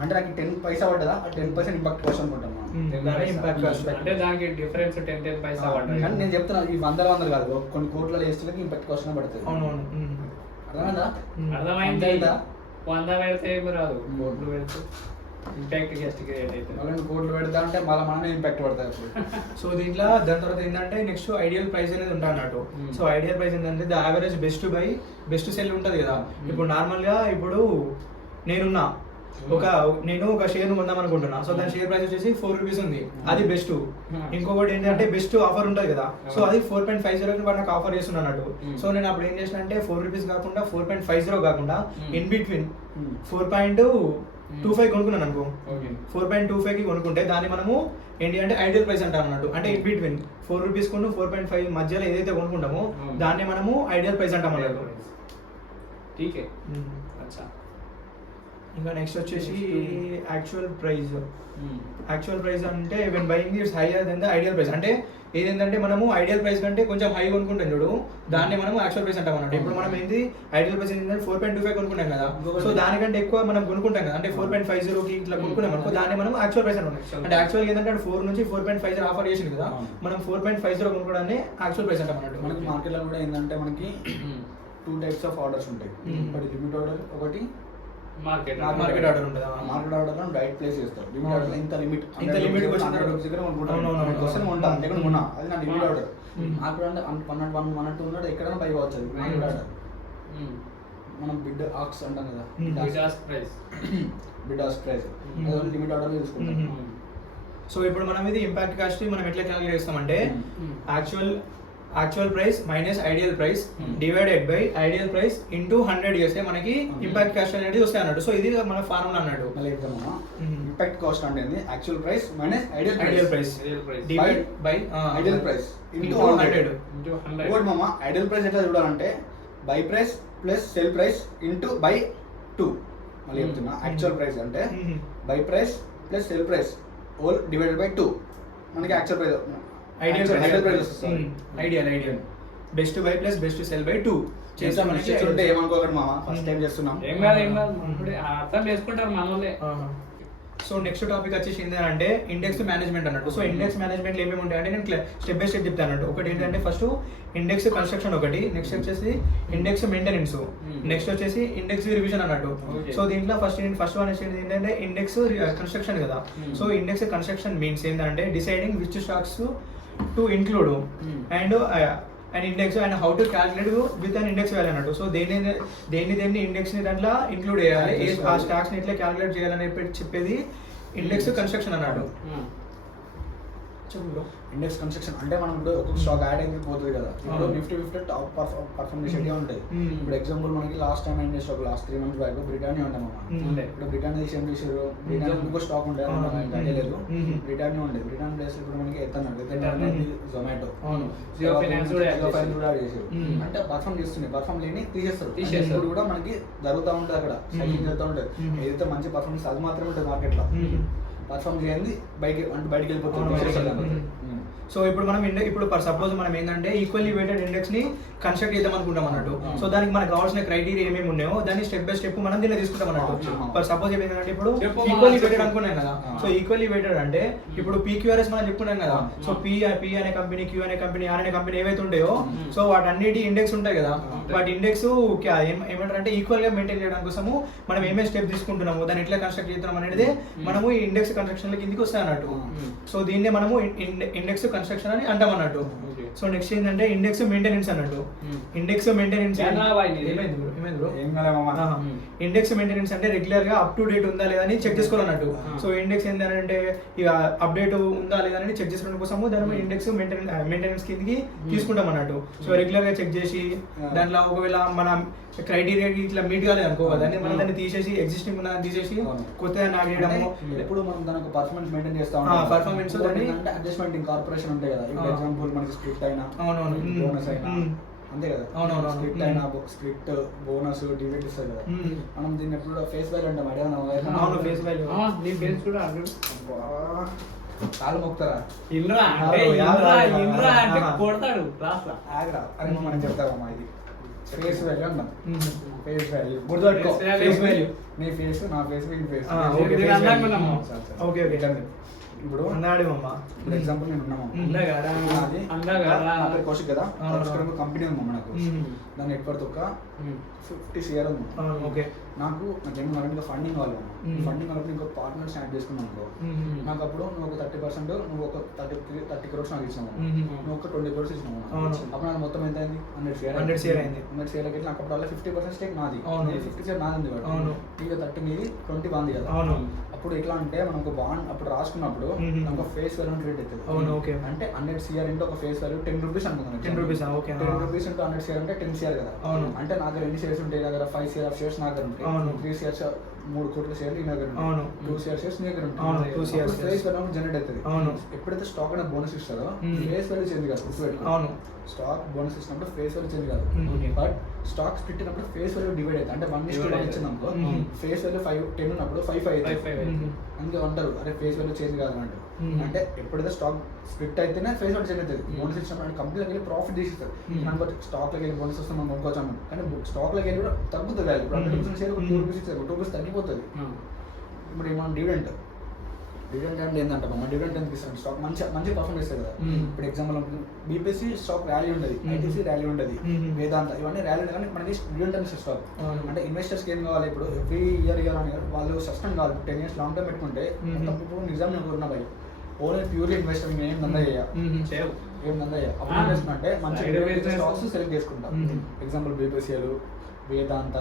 అంటే నాకు 10 పైసా పడ్డదా, ఆ 10% ఇంపాక్ట్ కాస్ట్ అనుకుంటాం మనం. అంటే దానికి డిఫరెన్స్ 10 పైసా పడ్డది. కానీ నేను చెప్తున్నా ఈ 100 కాదు, కొన్ని కోట్ల వేస్తులకి ఇంపాక్ట్ కాస్ట్ పడుతుంది. అర్థమైందా? అర్థమైంది. 100 పెడితే ఏమి రాదు, కోట్లు పెడితే ఇంపాక్ట్ గెస్ట్ క్రియేట్ అవుతుంది. వాళ్ళని కోట్లు పెడతా అంటే మళ్ళీ మనమే ఇంపాక్ట్ పడతాయి అప్పుడు. సో దీంట్లో దాని తర్వాత ఏంటంటే నెక్స్ట్ ఐడియల్ ప్రైస్ అనేది ఉంటుంది అన్నట్టు. సో ఐడియల్ ప్రైస్ ఏంటంటే the average best by best cell ఉంటుంది కదా. ఇప్పుడు నార్మల్గా ఇప్పుడు నేను ఒక షేర్ కొందాం అనుకుంటున్నా. సో దాని షేర్ ప్రైస్ వచ్చేసి 4 రూపీస్ ఉంది, అది బెస్ట్. ఇంకొకటి ఏంటంటే బెస్ట్ ఆఫర్ ఉంటుంది కదా, సో అది 4.50 నాకు ఆఫర్ చేస్తున్నా అన్నట్టు. సో నేను అప్పుడు ఏం చేసిన అంటే 4 రూపీస్ కాకుండా 4.50 కాకుండా ఇన్ బిట్వీన్ 4.25 కొనుక్కున్నాను అనుకో. 4.25కి కొనుక్కుంటే దాన్ని మనము ఏంటి అంటే ఐడియల్ ప్రైస్ అంటాం అన్నట్టు. అంటే ఇన్ బిట్వీన్ 4 రూపీస్ కొను 4.5 మధ్యలో ఏదైతే కొనుక్కుంటామో దాన్ని మనము ఐడియల్ ప్రైస్ అంటాం అన్నట్టు. ఠీకే. అచ్చా. ఇంకా నెక్స్ట్ వచ్చేసి యాక్చువల్ ప్రైస్. యాక్చువల్ ప్రైస్ అంటే when buying it's higher than the ideal price. అంటే ఏదేంటంటే మనము ఐడియల్ ప్రైస్ కంటే కొంచెం హై కొనుక్కుంటాం చూడు, దాన్ని మనం యాక్చువల్ ప్రైస్ అంటాం అన్నట్టు. ఇప్పుడు మనం ఏంటి ఐడియల్ ప్రైస్ ఏంటంటే 4.25 కొనుక్కుంటాం కదా, సో దానికంటే ఎక్కువ మనం కొనుక్కుంటాం కదా, అంటే 4.50కి ఇట్లా కొనుక్కున్నాం అనుకో, దాన్ని మనం యాక్చువల్ ప్రైస్ అంటాం. అంటే యాక్చువల్ ఏంటంటే 4 నుంచి 4.50 ఆఫర్ చేసింది కదా, మనం 4.50 కొనుక్కోవడాన్ని యాక్చువల్ ప్రైస్ అంటాం అన్నట్టు. మనకి మార్కెట్లో కూడా ఏంటంటే మనకి 2 టైప్స్ ఆఫ్ ఆర్డర్స్ ఉంటాయి. ఒకటి లిమిట్ ఆర్డర్, ఒకటి మార్కెట్ ఆర్డర్ ఉంటుంది. మార్కెట్ ఆర్డర్ లో డైరెక్ట్ ప్లేస్ చేస్తారు. లిమిట్ ఆర్డర్ లో ఇంత లిమిట్ వచ్చి 100 రూపీస్ దగ్గర కొంటా ఎక్కడ కొన్నా అది నా లిమిట్ ఆర్డర్. మార్కెట్ అంటే 1 ఉన్నాడు ఎక్కడైనా పైకి వచ్చు అది మార్కెట్ ఆర్డర్. మనం బిడ్ ఆక్స్ అంటాం కదా, bid ask price limit order తీసుకుంటాం. సో ఇప్పుడు మనం ఇది ఇంపాక్ట్ కాస్ట్ మనం ఎట్లా క్యాలిక్యులేట్ చేస్తామంటే actual price minus ideal price divided by ideal price into 100 చేస్తే మనకి ఇంపాక్ట్ కాస్ట్ అనేది వస్తాయి అన్నట్టు. సో ఇది మన ఫార్ములా అన్నట్టు. మళ్ళీ చెప్తామా, ఇంపాక్ట్ కాస్ట్ అంటే actual price minus ideal price divide by ideal price into 100. ఇంకోటి మామ, ఐడియల్ ప్రైస్ ఎట్లా చూడాలంటే by price plus cell price into by 2. మళ్ళీ చెప్తున్నా, యాక్చువల్ ప్రైస్ అంటే by price plus cell price whole divided by 2 మనకి actual price ideal best by plus best cell by 2 చేస్తామంటే ఏమనుకోకండి మామ, ఫస్ట్ టైం చేస్తున్నాం. ఏం కాదు అర్థం చేసుకుంటారు మనోళ్ళే. సో నెక్స్ట్ టాపిక్ వచ్చేసి ఏంటంటే ఇండెక్స్ మేనేజ్మెంట్ అన్నట్టు. సో ఇండెక్స్ మేనేజ్మెంట్ ఏమేమి ఉంటాయంటే నేను స్టెప్ బై స్టెప్ చెప్తాను అన్నట్టు. ఒకటి ఏంటంటే ఫస్ట్ ఇండెక్స్ కన్స్ట్రక్షన్ ఒకటి, నెక్స్ట్ వచ్చేసి ఇండెక్స్ మెయింటెనెన్స్, నెక్స్ట్ వచ్చేసి ఇండెక్స్ రివిజన్ అన్నట్టు. సో దీంట్లో ఫస్ట్ వన్ ఏంటంటే ఇండెక్స్ కన్స్ట్రక్షన్ కదా. సో ఇండెక్స్ కన్స్ట్రక్షన్ మీన్స్ ఏంటంటే deciding which stocks to include and index and how to calculate with an index value అన్నట్టు. So దేన్ని index ని దాంట్లో ఇంక్లూడ్ చేయాలి, ఆ స్టాక్స్ ని ఎట్లా క్యాలిక్యులేట్ చేయాలని చెప్పేది ఇండెక్స్ కన్స్ట్రక్షన్ అన్నాడు. ఇండెక్స్ కన్స్ట్రక్షన్ అంటే మనం ఇప్పుడు ఒక్కొక్క స్టాక్ యాడ్ అయితే పోతుంది కదా. ఇప్పుడు నిఫ్టీ 50 టాప్ పర్ఫార్మ్ చేసేది ఉంటాయి. ఇప్పుడు ఎగ్జాంపుల్ మనకి లాస్ట్ టైం ఏం చేసాం, లాస్ట్ 3 months బ్యాక్ బ్రిటానియా ఉంటాం అన్నమాట. ఇప్పుడు బ్రిటానియా తీసి ఏం చేసారు, బ్రిటానియా ఇంకో స్టాక్ ఉండే ఐడియా లేదు, బ్రిటానియా ఉండేది. బ్రిటానియా ప్లేస్ ఇప్పుడు మనకి ఎత్తన్నాడు జొమాటో, జియో ఫైనాన్స్ కూడా యాడ్ చేసారు. అంటే పర్ఫార్మ్ చేస్తుంది, పర్ఫార్మ్ లేని తీసేస్తారు. ఇప్పుడు కూడా మనకి జరుగుతూ ఉంటుంది, అక్కడ సైకింగ్ జరుగుతూ ఉంటుంది. ఏదైతే మంచి పర్ఫార్మెన్స్ అది మాత్రమే ఉంటుంది మార్కెట్లో. పర్ఫార్మ్ చేయండి బయటికి వెళ్ళిపోతుంది. సో ఇప్పుడు మనం ఇప్పుడు సపోజ్ మనం ఏంటంటే ఈక్వల్లీ వెయిటెడ్ ఇండెక్స్ ని కన్స్ట్రక్ట్ చేద్దాం అనుకుంటాం అన్నట్టు. సో దానికి మనకు కావాల్సిన క్రైటీరియా ఏమేమి ఉన్నాయో దాన్ని స్టెప్ బై స్టెప్ మనం దీన్ని తీసుకుంటాం అన్నట్టు. ఫర్ సపోజ్ ఏంటంటే ఇప్పుడు ఈక్వల్లీ వెయిటెడ్ అనుకున్నాం కదా. సో ఈక్వల్లీ వెయిటెడ్ అంటే ఇప్పుడు PQRS మనం చెప్పుకున్నాం కదా. సో P అనే కంపెనీ, Q అనే కంపెనీ, R అనే కంపెనీ ఏవైతే ఉంటాయో సో వాటన్నిటి ఇండెక్స్ ఉంటాయి కదా. వాటి ఇండెక్స్ ఏమంటారు అంటే ఈక్వల్ గా మెయింటైన్ చేయడం కోసము మనం ఏమేమి స్టెప్ తీసుకుంటున్నాము, దాన్ని ఎట్లా కన్స్ట్రక్ట్ చేస్తున్నాం అనేది మనము ఈ ఇండెక్స్ కన్స్ట్రక్షన్ కిందికి వస్తాయి అన్నట్టు. సో దీన్నే మనము ఇండెక్స్ కన్స్ట్రక్షన్ అని అంటాం అన్నట్టు. సో నెక్స్ట్ ఏంటంటే ఇండెక్స్ మెయింటెనెన్స్ అన్నట్టు. ఇండెక్స్ మెయింటెనెన్స్ ఇండెక్స్ మెయింటెనెన్స్ అంటే రెగ్యులర్ గా అప్ టు డేట్ ఉందా లేదా అని చెక్ చేసుకోవాలన్నట్టు. సో ఇండెక్స్ ఏంటంటే ఇక అప్డేట్ ఉందా లేదా అని చెక్ చేసుకోవడం కోసము దాని ఇండెక్స్ మెయింటెనెన్స్ కిందకి తీసుకుంటాం అన్నట్టు. సో రెగ్యులర్ గా చెక్ చేసి దాంట్లో ఒకవేళ మన క్రైటీరియా ఇట్లా మీట్ కాలేదు అనుకో, దాన్ని మనం దాన్ని తీసేసి ఎగ్జిస్టింగ్ ఉన్న తీసేసి కొత్తగా యాడ్ చేయడము. ఎప్పుడు మనం దానికి పర్ఫార్మెన్స్ మెయింటైన్ చేస్తాం. పర్ఫార్మెన్స్ అంటే అడ్జస్ట్మెంట్ కార్పొరేషన్ ఉంటాయి కదా. ఎగ్జాంపుల్ మనకి స్ప్లిట్ అయినా బోనస్ అయినా అంతే కదా. స్ప్లిట్ అయినా స్ప్లిట్ బోనస్ డివిడెండ్ ఇస్తాయి కదా. మనం దీన్ని ఎప్పుడు ఫేస్ వాల్యూ అంటాం. ఐడియా ఫేస్ వాల్యూ కాలు మొక్కుతారా అని మనం చెప్తామమ్మా. ఇది ఫేస్ వాల్యూ అన్నాం. ఫేస్ వాల్యూ గుర్తుపెట్టుకో. ఫేస్ వాల్యూ నీ ఫేస్ నా ఫేస్ మీ ఫేస్. ఓకే ఓకే ఇప్పుడు ఇప్పుడు ఎగ్జాంపుల్ నేను ఉన్నాము, కౌశిక్ కదా. కంపెనీ ఉంది మనకు, దాని నెట్వర్క్ ఒక 50 CR ఉంది. ఓకే నాకేమన్నా ఇంకా ఫండింగ్ కావాలి. ఫండింగ్ కావాలంటే ఇంకో పార్ట్నర్ స్టార్ట్ చేసుకున్నాం అనుకో, నాకు అప్పుడు నువ్వు ఒక 30%, నువ్వు ఒక 30 crores నాకు ఇచ్చినావు, నువ్వు ఒక 20 crores ఇచ్చినావు, అప్పుడు నాకు మొత్తం ఎంత అయింది? 100 share అయింది. 100 share అయితే నాకు అప్పుడు 50% స్టేక్ నాది, 50 share నాది ఉంది కదా, ఇక 30 మీది 20 బాంది కదా. అప్పుడు ఎట్లా అంటే మనం ఒక బాండ్ అప్పుడు రాసుకున్నప్పుడు ఒక ఫేస్ వాల్యూ క్రియేట్ అవుతుంది. అంటే 100 CR ఇంటూ ఒక ఫేస్ వాల్యూ 10 rupees అనుకున్నాను. 10 rupees ఇంటూ 100 CR అంటే 10 CR కదా. అంటే నా దగ్గర ఎన్ని షేర్స్ ఉంటాయి? దగ్గర 5 CR షేర్స్ నా దగ్గర ఉంటాయి, 3 CR 3 కోట్ల షేర్లు నీ దగ్గర ఉంటాయి, 2 CR షేర్స్ నీ దగ్గర ఉంటాయి. ఫేస్ వాల్యూ జనరేట్ అవుతుంది. ఎప్పుడైతే స్టాక్ అనేది బోనస్ ఇస్తారో ఫేస్ వాల్యూ చేంజ్ కాదు. స్టాక్ బోనస్ ఇచ్చినప్పుడు ఫేస్ వాల్యూ చేంజ్ కాదు, బట్ స్టాక్స్ పెట్టినప్పుడు ఫేస్ వాల్యూ డివైడ్ అవుతుంది. అంటే 1:1 ఇచ్చిందనుకో, ఫేస్ వాల్యూ 10 ఉన్నప్పుడు 5 అవుతుంది. అందుకే అంటారు అరే ఫేస్ వాల్యూ చేంజ్ కాదు అన్నట్టు. అంటే ఎప్పుడైతే స్టాక్ స్ప్లిట్ అయితేనే ఫేస్ వాల్యూ చేంజ్ అవుతుంది. బోనస్ ఇచ్చినప్పుడు కంపెనీలోకి వెళ్ళి ప్రాఫిట్ తీసిస్తారు, మనకు స్టాక్లోకి వెళ్ళి బోనస్ వస్తే మనం కొనుక్కోవచ్చు అన్నమాట. కానీ స్టాక్లోకి వెళ్ళి కూడా తగ్గుతుంది వాల్యూ. 100 షేర్ 2 రూపీస్ ఇచ్చారు, 2 రూపీస్ తగ్గిపోతుంది. ఇప్పుడు ఏమన్నా డివిడెంట్ అంటే ఏంటంటే డివిడెంట్ ఎందుకు ఇస్తాను? స్టాక్ మంచి పర్ఫార్మ్ చేస్తుంది కదా. ఇప్పుడు ఎగ్జాంపుల్ బీపీసీ స్టాక్ ర్యాలీ ఉంటుంది, ఐటీసీ ర్యాలీ ఉంటుంది, వేదాంత ఇవన్నీ ర్యాలీ ఉంటుంది. కానీ మనకి డివిడెంట్ అని స్టాక్ అంటే ఇన్వెస్టర్స్కి ఏం కావాలి? ఇప్పుడు ఎవ్రీ ఇయర్ అని వాళ్ళు సస్టైన్ కావాలి. 10 years లాంగ్ టర్మ్ పెట్టుకుంటే ఇప్పుడు నిజం నేను కోరున్నా భయ్, ఓన్లీ ప్యూర్లీ ఇన్వెస్టర్ ఏం దందా ఏం దందా అప్పుడు ఇన్వెస్ట్మెంట్ అంటే మంచి స్టాక్స్ సెలెక్ట్ చేసుకుంటాం. ఎగ్జాంపుల్ బీపీసీలు, వేదాంత,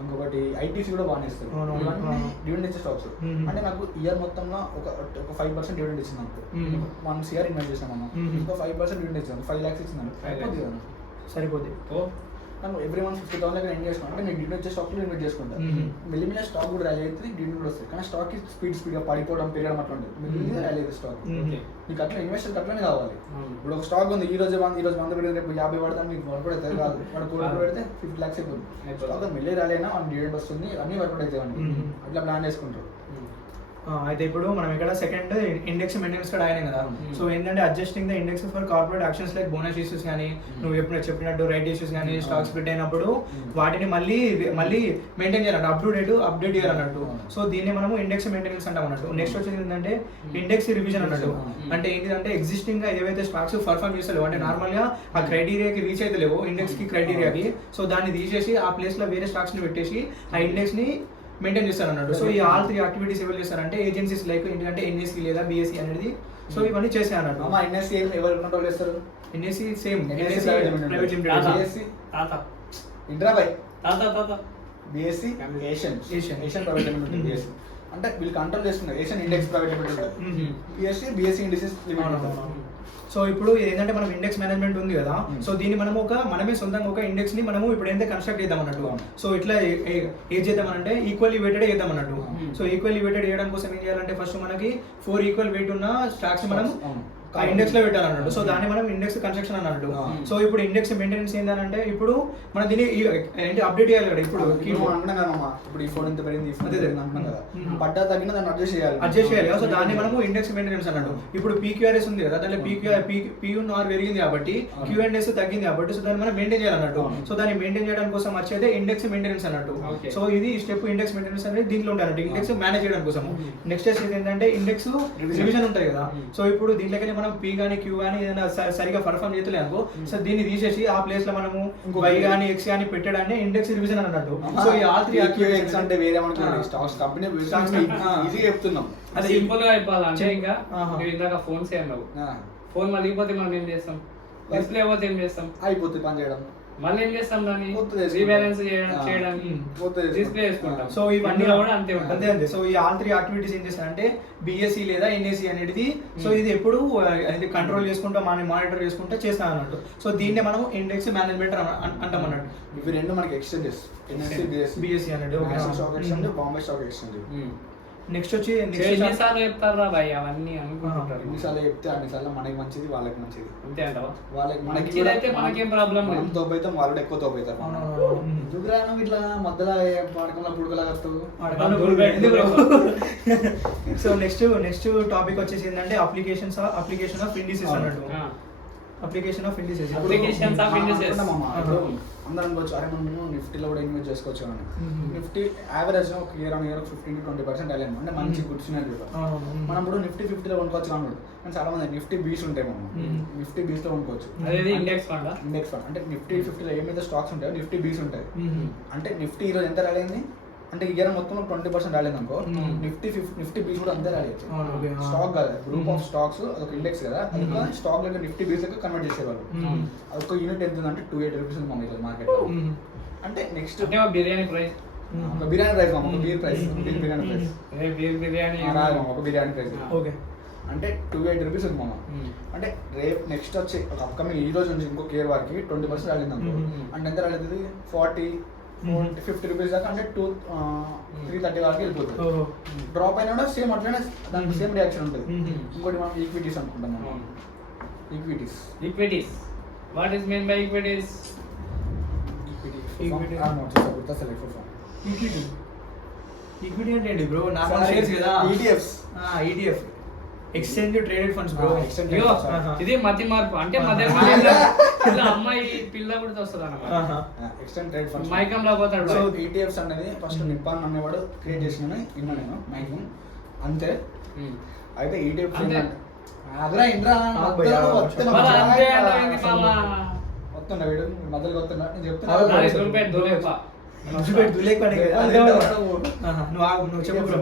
ఇంకొకటి ఐటీసీ కూడా బాగానే ఇస్తారు. ఇవన్నీ డివిడెండ్ ఇచ్చే స్టాక్స్. అంటే నాకు ఇయర్ మొత్తంలో ఒక 5% డివిడెండ్ ఇచ్చింది అనుకో, 1 CR ఇన్వెస్ట్ చేసాను, ఇంకో 5% డివిడెండ్ ఇచ్చాను, 5 lakhs ఇచ్చింది, అయిపోద్ది కదా. సరిపోద్ది. నన్ను ఎవ్రీ మంత్ 50,000 దగ్గర ఇన్వెస్ట్ చేసుకుంటాను. అంటే నేను డివిడెండ్ వచ్చే స్టాక్లో ఇన్వెస్ట్ చేసుకుంటాను. మెల్లిమెల్లి స్టాక్ కూడా ర్యాలీ అవుతుంది, డివిడెండ్ కూడా వస్తుంది. కానీ స్టాక్ స్పీడ్గా పడిపోవడం పెరగడం అట్లా ఉంటుంది. మెల్లిగా ర్యాలీ అవుతుంది స్టాక్. నీకు అట్లా ఇన్వెస్టర్ అట్లనే కావాలి. ఇప్పుడు ఒక స్టాక్ ఉంది, ఈ రోజు 100 పెడితే రేపు 50 పడతాను, నీకు వర్పడవుతుంది కాదు. వాడు 1 crore పెడితే 50 lakhs అయిపోతుంది. స్టాక్ మెల్లి ర్యాలీ అయినా వాళ్ళకి డివిడెండ్ వస్తుంది, అన్ని వర్పడవుతాయి అండి. అట్లా ప్లాన్ చేసుకుంటారు. అయితే ఇప్పుడు మనం ఇక్కడ సెకండ్ ఇండెక్స్ మెయింటెనెన్స్ కూడా అయినాయి కదా. సో ఏంటంటే adjusting the index for corporate actions like bonus issues కానీ, నువ్వు ఎప్పుడు చెప్పినట్టు రైట్ ఇష్యూస్ కానీ, స్టాక్ స్ప్లిట్ అయినప్పుడు వాటిని మళ్ళీ మెయింటైన్ చేయాలంట, అప్డేట్ చేయాలన్నట్టు. సో దీన్ని మనము ఇండెక్స్ మెయింటెనెన్స్ అంటాం అన్నట్టు. నెక్స్ట్ వచ్చేది ఏంటంటే ఇండెక్స్ రివిజన్ అన్నట్టు. అంటే ఏంటంటే ఎగ్జిస్టింగ్ గా ఏవైతే స్టాక్స్ పర్ఫార్మ్ చేస్తలేవు, అంటే నార్మల్ గా ఆ క్రైటీరియాకి రీచ్ అయితే లేవు ఇండెక్స్ కి క్రైటీరియాకి, సో దాన్ని తీసేసి ఆ ప్లేస్ లో వేరే స్టాక్స్ ని పెట్టేసి ఆ ఇండెక్స్ ని మెయింటైన్ చేస్తారు అన్నట్టు. సో ఈ ఆల్ 3 యాక్టివిటీస్ ఎవరు చేస్తారంటే ఏజెన్సీస్ లైక్ ఏంటంటే ఎన్ఎస్సి లేదా బిఎస్సి అనేది. సో ఇవన్నీ చేసాయి అన్నట్టు. ఎన్ఎస్సి ఎవరు కంట్రోల్ చేస్తారు? NSC same private limited. BSC intra by BSC Asian private limited. BSC అంటే వీళ్ళు కంట్రోల్ చేస్తున్నారు, Asian index private limited. BSC indices limited. So ఇప్పుడు ఏంటంటే మనం ఇండెక్స్ మేనేజ్మెంట్ ఉంది కదా, సో దీన్ని మనమే సొంతంగా ఒక ఇండెక్స్ ని మనము ఇప్పుడు ఏంటంటే కన్స్ట్రక్ట్ చేద్దాం అన్నట్టు. సో ఇట్లా ఏం చేద్దామంటే ఈక్వల్లీ వెయిటెడ్ చేద్దాం అన్నట్టు. సో ఈక్వల్లీ వెయిటెడ్ చేయడం కోసం ఏం చేయాలంటే ఫస్ట్ మనకి 4 ఈక్వల్ వెయిట్ ఉన్న స్టాక్స్ మనం ఆ ఇండెక్స్ లో పెట్టాలన్నట్టు. సో దాన్ని మనం ఇండెక్స్ కన్స్ట్రక్షన్ అన్నట్టు. సో ఇప్పుడు ఇండెక్స్ మెయింటెనెన్స్ ఏంటంటే ఇప్పుడు మనం దీన్ని ఏంటి అప్డేట్ చేయాలి కదా. ఇప్పుడు ఇప్పుడు ఈ ఫోన్ ఎంత పెరిగింది, పడ్డా తగ్గిన దాన్ని అడ్జస్ట్ చేయాలి. సో దాన్ని మనము ఇండెక్స్ మెయింటెనెన్స్ అన్నట్టు. ఇప్పుడు పీక్యూఆర్ఎస్ ఉంది కదా, దాంట్లో పీయూఆర్ పెరిగింది కాబట్టి క్యూఎన్ఎస్ తగ్గింది కాబట్టి, సో దాన్ని మనం మెయింటైన్ చేయాలన్నట్టు. సో దాన్ని మెయింటైన్ చేయడం కోసం వచ్చేది ఇండెక్స్ మెయింటెనెన్స్ అన్నట్టు. సో ఇది స్టెప్ ఇండెక్స్ మెయింటెనెన్స్ అనేది దీంట్లో ఉంటారంటే ఇండెక్స్ మేనేజ్ చేయడం కోసం. నెక్స్ట్ స్టెప్ ఏంటంటే ఇండెక్స్ రివిజన్ ఉంటుంది కదా. సో ఇప్పుడు దీంట్లోకి మనం పీ కానీ క్యూ కానీ ఏదైనా సరిగా పర్ఫార్మ్ చేయలేదు అనుకో, సో దీన్ని తీసేసి ఆ ప్లేస్ లో మనము వై కానీ ఎక్స్ కానీ పెట్టడాన్ని ఇండెక్స్ రివిజన్ అన్నట్టు. సో ఈ ఆల్ 3 ఎక్స్ అంటే వేరే స్టాక్స్ కంపెనీ ఈజీగా చెప్తున్నాం. అది సింపుల్ గా అయిపోవాలంటే ఇంకా నువ్వు ఇందాక ఫోన్స్ అన్నావు, ఫోన్ మలిగిపోతే మనం ఏం చేస్తాం? డిస్ప్లే పోతే ఏం చేస్తాం? అయిపోతుంది పని చేయడం. మళ్ళీ ఏం చేస్తాం? దాన్ని రీబ్యాలెన్స్ చేయడానికి డిస్ప్లే చేసుకుంటాం. సో ఇవన్నీ కూడా అంతే. సో ఈ ఆల్ 3 యాక్టివిటీస్ ఏం చేస్తారంటే బిఎస్సి లేదా ఎన్ఎస్సి అనేది, సో ఇది ఎప్పుడు కంట్రోల్ చేసుకుంటా మానిటర్ చేసుకుంటా చేస్తాం అన్నట్టు. సో దీన్నే మనం ఇండెక్స్ మేనేజ్మెంట్ అంటాం అన్నట్టు. ఇవి రెండు మనకి ఎక్స్చేంజెస్, బిఎస్సి అన్నట్టు, బాంబే స్టాక్ ఎక్స్చేంజ్. నెక్స్ట్ వచ్చి ఎన్నిసార్లు చెప్తారా భయ్ అవన్నీ అనుకుంటుంటారు. ఎన్నిసార్లు చెప్తే అన్నిసార్లు మనకి మంచిది, వాళ్ళకి మంచిది. అంతే అంటావా? మనకి అయితే మనకేం ప్రాబ్లం లేదు. మనం తోపైతాం, వాళ్ళు ఎక్కువ తోపైతారు. ఎందుకురాను ఇట్లా మధ్యలో పడకంలో పుడకలాగా వస్తావు. సో నెక్స్ట్ టాపిక్ వచ్చేసి ఏంటంటే అప్లికేషన్ ఆఫ్ ఇండిసెస్ అన్నట్టు. అప్లికేషన్ ఆఫ్ ఇండిసెస్ అందరం అనుకోవచ్చు, అరే మనం నిఫ్టీలో కూడా ఇన్వెస్ట్ చేసుకోవచ్చు అని. నిఫ్టీ యావరేజ్ ఒక ఇయర్ 15 to 20% వెళ్ళాము, అంటే మంచి గుడ్ సినారీ. మనం ఇప్పుడు నిఫ్టీ 50లో కొనుక్కోవచ్చు అన్నాడు. కానీ చాలా మంది నిఫ్టీ బీస్ ఉంటాయి, మనం నిఫ్టీ బీస్ లో కొనుక్కోవచ్చు. ఇండెక్స్ ఫండ్ అంటే నిఫ్టీ 50లో ఏమైతే స్టాక్స్ ఉంటాయో నిఫ్టీ బీస్ ఉంటాయి. అంటే నిఫ్టీ ఈరోజు ఎంత ర్యాలీ అయింది? అంటే ఇయర్ మొత్తం 20% రాలేదు అనుకో, Hmm. నిఫ్టీ బీస్ కూడా అంతే రాలేదు. అవును, okay. స్టాక్ కాదు, గ్రూప్ ఆఫ్ Hmm. స్టాక్స్ అదొక ఇండెక్స్ కదా, అది Hmm. స్టాక్ లెక్క నిఫ్టీ బీస్ లెక్క కన్వర్ట్ చేసేవాళ్ళు. Hmm. అదొక యూనిట్ ఎంత ఉందంటే 280 రూపీస్ ఉంది మామూలు మార్కెట్. Hmm. అంటే నెక్స్ట్ అంటే ఒక బిర్యానీ ప్రైస్, ఒక బిర్యానీ ప్రైస్ మామ, ఒక beer price, biryani price biryani రాదు మామ, ఒక బిర్యానీ ప్రైస్ ఓకే. అంటే 280 రూపీస్ ఉంది మామ. అంటే రేపు నెక్స్ట్ వచ్చి ఒక అప్కమింగ్ ఈ రోజు నుంచి ఇంకొక ఇయర్ వరకు 20% రాలేదు అనుకో, Hmm. అంటే ఎంత రాలేదు, 40 50 రూపీస్ దాకా, అంటే 330 వరకు వెళ్ళిపోతుంది. ఓహో. డ్రాప్ అయినా కూడా సేమ్ అట్లనే దానికి సేమ్ రియాక్షన్ ఉంటుంది. Hmm. ఇంకోటి మనం ఈక్విటీస్ అనుకుంటాం మనం, equities equities. What is mean by equities? Equity. Equity. Equity అంటే ఏంటి బ్రో? నార్మల్ షేర్స్ కదా. ETFs. ETF, exchange traded funds bro. Exchange అయ్యో, traded funds. ఇది మతి మార్పు. అంటే మధ్య ఇలా అమ్మాయి పిల్ల కూడా వస్తుంది అన్నమాట. Extend trade funds. మైకం లో పోతాడు సో bro. ఈటీఎఫ్స్ అనేది ఫస్ట్ Hmm. నిప్పాన్ అనేవాడు క్రియేట్ చేసిన విన్నా నేను మ్యాక్సిమం అంతే. Hmm. అయితే ఈటీఎఫ్స్ అంతే. అదరా ఇంద్రా అబ్బాయి, వాళ్ళ అంతే అంటే ఏంది మామ? వస్తున్నా వీడు మధ్యలో వస్తున్నా నేను నాది దులిపేట్ దులేప. నువ్వు చెప్పు బ్రో.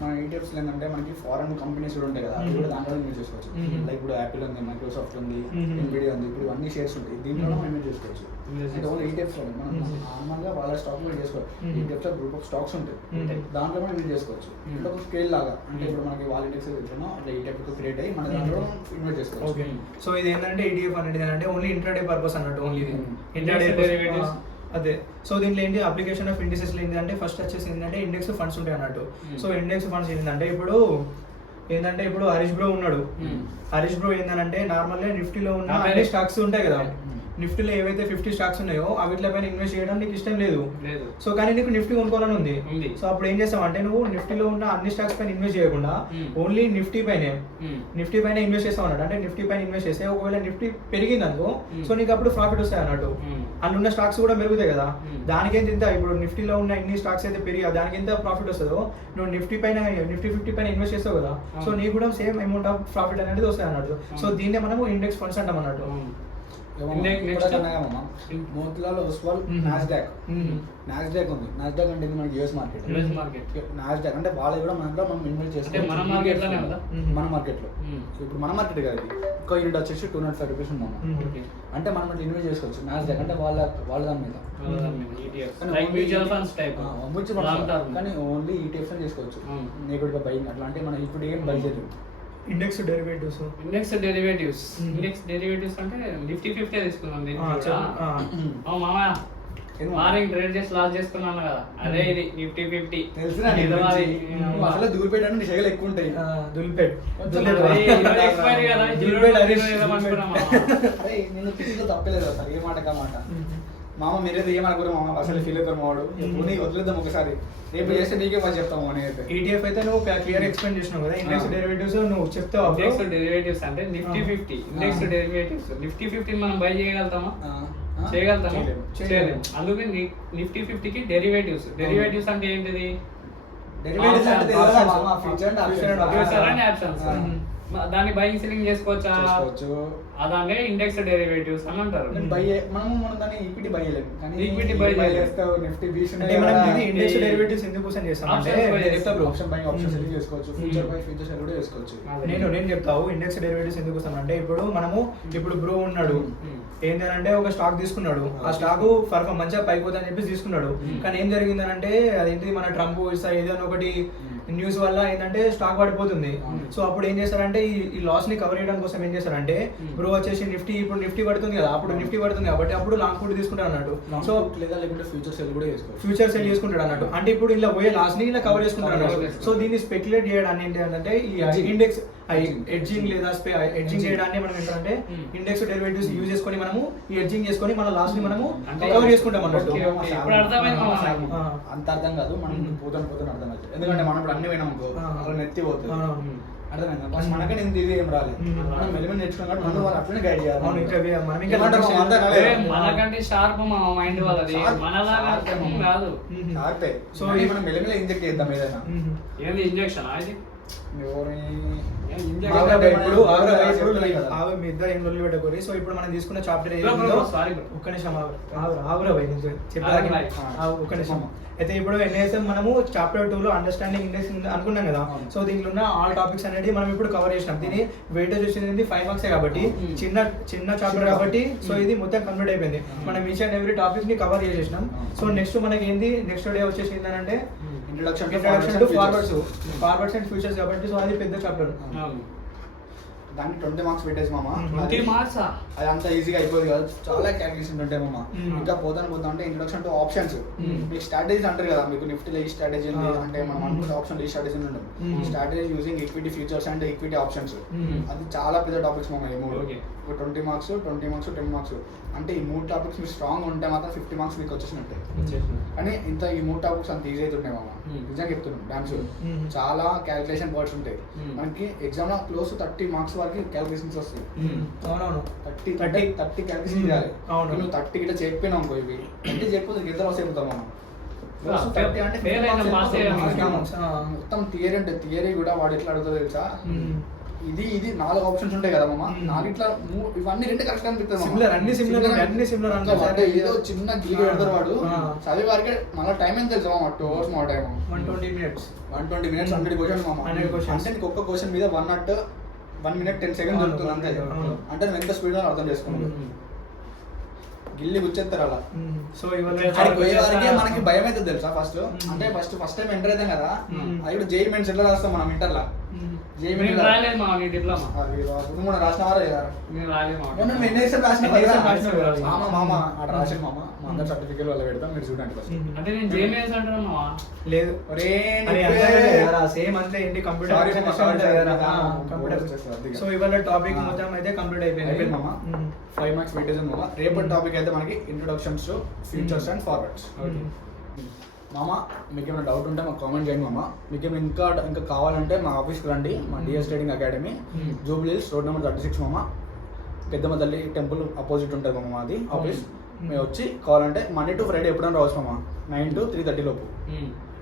మన ఈటీఎఫ్స్ ఏంటంటే మనకి ఫారెన్ కంపెనీస్ కూడా ఉంటాయి కదా, అవి కూడా దాంట్లో ఇన్వెస్ట్ చేసుకోవచ్చు. Hmm. లైక్ ఇప్పుడు యాపిల్ ఉంది, మైక్రోసాఫ్ట్ ఉంది, Hmm. ఎన్విడియా ఉంది, ఇప్పుడు అన్ని షేర్స్ ఉంటాయి, దీంట్లో Hmm. మనం ఇన్వెస్ట్ చేసుకోవచ్చు. Invest అంటే ఓన్లీ ఈటీఎఫ్స్ మనం Hmm. నార్మల్గా వాళ్ళ స్టాక్ లో చేసుకోవచ్చు. Hmm. ఈటీఎఫ్స్ లో గ్రూప్ ఆఫ్ స్టాక్స్ ఉంటాయి, Hmm. దాంట్లో మనం ఇన్వెస్ట్ చేసుకోవచ్చు. Hmm. అంటే ఒక స్కేల్ లాగా, అంటే ఇప్పుడు మనకి వాళ్ళ ఇండెక్స్ ఇట్లా అట్లా ఈటీఎఫ్ క్రియేట్ అయ్యి మన దాంట్లో ఇన్వెస్ట్ చేసుకోవచ్చు. ఓకే. సో ఇది ఏంటంటే ఈటీఎఫ్ అనేది అంటే ఓన్లీ ఇంట్రాడే పర్పస్ అన్నట్టు, ఓన్లీ ఇది Hmm. Intraday Derivatives. అదే. సో దీంట్లో ఏంటి అప్లికేషన్ ఆఫ్ ఇండిసెస్ ఏంటంటే ఫస్ట్ వచ్చేసి ఏంటంటే ఇండెక్స్ ఫండ్స్ ఉంటాయి అన్నట్టు. సో ఇండెక్స్ ఫండ్స్ ఏంటంటే ఇప్పుడు హరీష్ బ్రో ఉన్నాడు. హరీష్ బ్రో ఏంటంటే నార్మల్గా నిఫ్టీలో ఉన్న అన్ని స్టాక్స్ ఉంటాయి కదా, నిఫ్టీలో ఏవైతే 50 స్టాక్స్ ఉన్నాయో అవిట్లపైన ఇన్వెస్ట్ చేయడం నీకు ఇష్టం లేదు. లేదు. సో కానీ నీకు నిఫ్టీ కొనుక్కోవాలని ఉంది. ఉంది. సో అప్పుడు ఏం చేస్తావు అంటే నువ్వు నిఫ్టీలో ఉన్న అన్ని స్టాక్స్ పైన ఇన్వెస్ట్ చేయకుండా ఓన్లీ నిఫ్టీ పైన ఇన్వెస్ట్ చేస్తావు అన్నట్టు. అంటే నిఫ్టీ పైన ఇన్వెస్ట్ చేస్తే ఒకవేళ నిఫ్టీ పెరిగింది అనుకో, సో నీకు అప్పుడు ప్రాఫిట్ వస్తాయి అన్నట్టు. అందులో ఉన్న స్టాక్స్ కూడా పెరుగుతాయి కదా, దానికి ఎంత ఇప్పుడు నిఫ్టీలో ఉన్న ఎన్ని స్టాక్స్ అయితే పెరిగా దానికి ఎంత ప్రాఫిట్ వస్తుందో నువ్వు నిఫ్టీ 50 పైన ఇన్వెస్ట్ చేస్తావు కదా, సో నీకు కూడా సేమ్ అమౌంట్ ఆఫ్ ప్రాఫిట్ అనేది వస్తాయి అన్నట్టు. సో దీన్నే మనము ఇండెక్స్ ఫండ్స్ అంటాం అన్నట్టు. Motilal Oswal Hmm. Nasdaq. Hmm. Nasdaq ఉంది. నాస్డాక్ అంటే మన US market. US market. Nasdaq అంటే వాళ్ళు కూడా మనలో మనం ఇన్వెస్ట్ అంటే చేసుకోవచ్చు. మన మార్కెట్ లోనే ఉందా? మన మార్కెట్ లో. ఇప్పుడు మన మార్కెట్ కాదు ఇది. ఒక యూనిట్ వచ్చేసి 205 రూపీస్ ఉన్నాము. Hmm. అంటే మనం అట్లా ఇన్వెస్ట్ చేసుకోవచ్చు. నాస్డాక్ అంటే వాళ్ళ దాని మీద. కానీ like only mutual funds type. mutual funds కానీ ఓన్లీ ఈటీఎఫ్స్ చేసుకోవచ్చు. నేకుడిగా బయింగ్ అట్లా అంటే మనం ఇప్పుడు ఏం బై చేయలేము. Index derivatives. Index derivatives. Hmm. Index derivatives అంటే నిఫ్టీ 50 తీసుకున్నాం దీన్ని. మామా ఏమో. మార్నింగ్ ట్రేడ్ చేసి లాస్ చేసుకున్నాను కదా, అదే ఇది నిఫ్టీ 50. తెలుసురా ఇది నీకు అది. నువ్వు అసలు దూరిపెట్టాను నీ షేర్లు ఎక్కువ ఉంటాయి. దుల్పేట్. అరే, ఈరోజు expiry కదా, దుల్పేట్ హరీష్. ఏదో మర్చిపోయినా మామ. అరే నేను పిచ్చిలో తప్పలేదు అసలు ఏ మాట కా మాట. మామ మీరైతే ఏమనుకోరు మామ, అసలు ఫీల్ అవుతారు మావాడు. పోనీ వదిలేద్దాం ఒకసారి, రేపు చేస్తే నీకే బాగా చెప్తాము అని అయితే. ఈటీఎఫ్ అయితే నువ్వు క్లియర్ ఎక్స్ప్లెయిన్ చేసినావు కదా, ఇండెక్స్ డెరివేటివ్స్ నువ్వు చెప్తావు అప్పుడు. ఇండెక్స్ డెరివేటివ్స్ అంటే నిఫ్టీ 50. ఇండెక్స్ డెరివేటివ్స్ నిఫ్టీ 50 మనం బై చేయగలుగుతామా? చేయగలుగుతామా? చేయలేము. అందుకే నిఫ్టీ 50కి డెరివేటివ్స్. డెరివేటివ్స్ అంటే ఏంటిది? డెరివేటివ్స్ అంటే తెలుసా మామ? Future and Future and future and options. Options. దాన్ని బయింగ్ సెల్లింగ్ చేసుకోవచ్చా? చేసుకోవచ్చు. అదాన్ని ఇండెక్స్ డెరివేటివ్స్ అని అంటారు. మనం దాన్ని ఈక్విటీ బై చేయలేము. కానీ Equity buy చేయలేము. చేస్తావు నిఫ్టీ బీస్ అంటే మనం ఇది ఇండెక్స్ డెరివేటివ్స్ ఎందుకు కోసం చేస్తాం అంటే Options buy నేను చెప్తా bro. Option by option cell చేసుకోవచ్చు. ఫ్యూచర్ బై ఫ్యూచర్ సెల్ కూడా చేసుకోవచ్చు. నేను చెప్తావు ఇండెక్స్ డెరివేటివ్స్ ఎందుకు వస్తాం అంటే ఇప్పుడు బ్రో ఉన్నాడు, ఏంటంటే ఒక స్టాక్ తీసుకున్నాడు, ఆ స్టాక్ పర్ఫార్మ్ మంచిగా పైపోతా అని చెప్పి తీసుకున్నాడు. కానీ ఏం జరిగిందనంటే అదేంటి మన ట్రంప్ ఏదైనా ఒకటి న్యూస్ వల్ల ఏంటంటే స్టాక్ పడిపోతుంది. సో అప్పుడు ఏం చేస్తారంటే ఈ లాస్ ని కవర్ చేయడానికి కోసం ఏం చేస్తారంటే బ్రో వచ్చేసి నిఫ్టీ పడుతుంది కదా, అప్పుడు నిఫ్టీ పడుతుంది కాబట్టి అప్పుడు లాంగ్ పుట్ తీసుకుంటాడు అన్నట్టు. సో లేదా లేకుంటే ఫ్యూచర్ సెల్ కూడా చేసుకోవచ్చు. ఫ్యూచర్ సెల్ చేసుకుంటాడు అన్నట్టు. అంటే ఇప్పుడు ఇలా పోయే లాస్ ని ఇలా కవర్ చేసుకుంటాడు అన్నట్టు. సో దీన్ని స్పెక్యులేట్ చేయడానికి ఏంటి అంటే ఈ ఇండెక్స్ ఎడ్జింగ్ లేదా ఎడ్జింగ్ చేయడాన్ని మనం ఏంటంటే ఇండెక్స్ డెరివేటివ్స్ యూజ్ చేసుకొని మనము ఈ ఎడ్జింగ్ చేసుకొని మన లాస్ ని మనము కవర్ చేసుకుంటాం అన్నట్టు. ఇప్పుడు అర్థమైంది మామ. అంత అర్థం కాదు, మనం పోతాను అర్థం కాదు. ఎందుకంటే మనం ఇప్పుడు అన్ని పోయినామనుకో అలా నెత్తి పోతుంది. అర్థమైందా? ఫస్ట్ మనకే నేను ఇది ఏం రాలేదు, మనం మెలిమెంట్ నేర్చుకున్నాం కాబట్టి మనం వాళ్ళు అట్లనే గైడ్ చేయాలి. అవును, ఇంకా మనం ఇంకా ఏమంటారు మామ? అంతా అరే, కాలేదు. మనకంటే షార్ప్ మా మైండ్ వాళ్ళది, మనలాగా కాదు. కార్పే. సో మనం మెలిమెల ఇంజెక్ట్ చేద్దాం ఏదైనా. ఏంది ఇంజెక్షన్? అది మీ ఇద్దరు ఏం లొల్లి పెట్టకూరి. సో ఇప్పుడు మనం తీసుకున్న చాప్టర్ సారీ ఒక్క నిమిషం ఆవురా భయ్ చెప్పాలి ఒక్క నిమిషం. అయితే ఇప్పుడు ఎన్ఏఎస్ఎం మనము చాప్టర్ 2 లో అండర్స్టాండింగ్ ఇండెక్స్ అనుకున్నాం కదా. సో దీంట్లో ఉన్న ఆల్ టాపిక్స్ అనేది మనం ఇప్పుడు కవర్ చేసినాం. దీని వెయిటేజ్ వచ్చింది 5 మార్క్స్ కాబట్టి చిన్న చాప్టర్ కాబట్టి సో ఇది మొత్తం కంప్లీట్ అయిపోయింది. మనం ఈచ్ అండ్ ఎవ్రీ టాపిక్ ని కవర్ చేసేసినాం. సో నెక్స్ట్ మనకి ఏంది నెక్స్ట్ డే వచ్చేసి ఏంటంటే introduction to forwards and futures కాబట్టి సో అది పెద్ద చాప్టర్. దానికి 20 మార్క్స్ పెట్టేసి మామ. 20 మార్క్స్ అది అంత ఈజీగా అయిపోదు కదా, చాలా క్యాలిక్యులేషన్ ఉంటాయి మామ. ఇంకా పోతాను అంటే ఇంట్రొడక్షన్ టు ఆప్షన్స్, మీకు స్ట్రాటజీస్ అంటారు కదా, మీకు నిఫ్టీలో ఈ స్ట్రాటజీ ఉంది అంటే మనం అనుకున్న ఆప్షన్ ఈ స్ట్రాటజీ ఉండదు. Strategy using equity futures and equity options, అది చాలా పెద్ద టాపిక్స్ మామ. ఈ మూడు 20 మార్క్స్ 10 మార్క్స్ అంటే ఈ మూడు టాపిక్స్ మీరు స్ట్రాంగ్ ఉంటే మాత్రం 50 మార్క్స్ మీకు వచ్చేసినట్టే. కానీ ఇంత ఈ మూడు టాపిక్స్ అంత ఈజీ అవుతుంటాయి మామ, నిజంగా చెప్తున్నాం. డాన్స్ చాలా క్యాలిక్యులేషన్ వర్డ్స్ ఉంటాయి మనకి. ఎగ్జామ్ లో క్లోజ్ 30 మార్క్స్ వరకు క్యాలిక్యులేషన్స్ వస్తాయి. అవునవును 30 క్యాలిక్యులేషన్ చేయాలి. నువ్వు 30 గిట్లా చేయకపోయినావు అనుకో, ఇవి 30 చేయకపోతే గిద్దరు వస్తాయి మనం. మొత్తం థియరీ అంటే థియరీ కూడా వాడు ఎట్లా అడుగుతుంది తెలుసా, ఇది 4 ఆప్షన్స్ ఉంటాయి కదా మామ, 4 ఇట్లా ఇవన్నీ 2 కరెక్ట్ అనిపిస్తుంది. అన్ని సిమిలర్ అంటే ఏదో చిన్న గీత పెడతారు వాడు చదివే వారికి. మళ్ళీ టైం ఎంత తెలుసు మామ, 2 hours మా టైం 120 minutes 100 questions మామ. అంటే నీకు ఒక్క క్వశ్చన్ మీద 1 minute 10 seconds దొరుకుతుంది అంతే. అంటే నువ్వు ఎంత స్పీడ్ అర్థం చేసుకున్నావు, గిల్లి గుచ్చేస్తారు అలా. సో పోయేవారికి మనకి భయం అయితే తెలుసా. అంటే ఫస్ట్ టైం ఎంటర్ అవుతాం కదా, అది కూడా జేఈ మెయిన్స్ ఎట్లా రాస్తాం మనం ఇంటర్లా. సర్టిఫికేట్ వల్ల పెడతాం, మీరు చూడండి. లేదు సేమ్ అంతే ఏంటి కంప్యూటర్. సో ఇవాళ టాపిక్ మొత్తం అయితే కంప్లీట్ అయిపోయింది మామ. 5 మార్క్స్ పెట్టేసాం మామ. రేపటి టాపిక్ అయితే మనకి introductions to futures and forwards. మామ మీకు ఏమైనా డౌట్ ఉంటే మాకు కామెంట్ చేయండి మామ. మీకు ఏమైనా ఇంకా కావాలంటే మా ఆఫీస్కి రండి, మా DS trading academy, Jubilee Hills, road number 36 మామ. పెద్దమ్మ తల్లి టెంపుల్ అపోజిట్ ఉంటుంది మామ మాది ఆఫీస్. మేము వచ్చి కావాలంటే మండే టు ఫ్రైడే ఎప్పుడైనా రావచ్చు మామ, 9 to 3:30 లోపు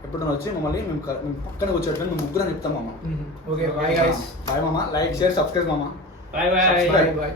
ఎప్పుడైనా వచ్చి మమ్మల్ని మేము పక్కన కూర్చోట్టు మేము ముగ్గురు చెప్తాం మామ. ఓకే బాయ్ మామ. లైక్ షేర్ సబ్స్క్రైబ్ మామ. Bye bye.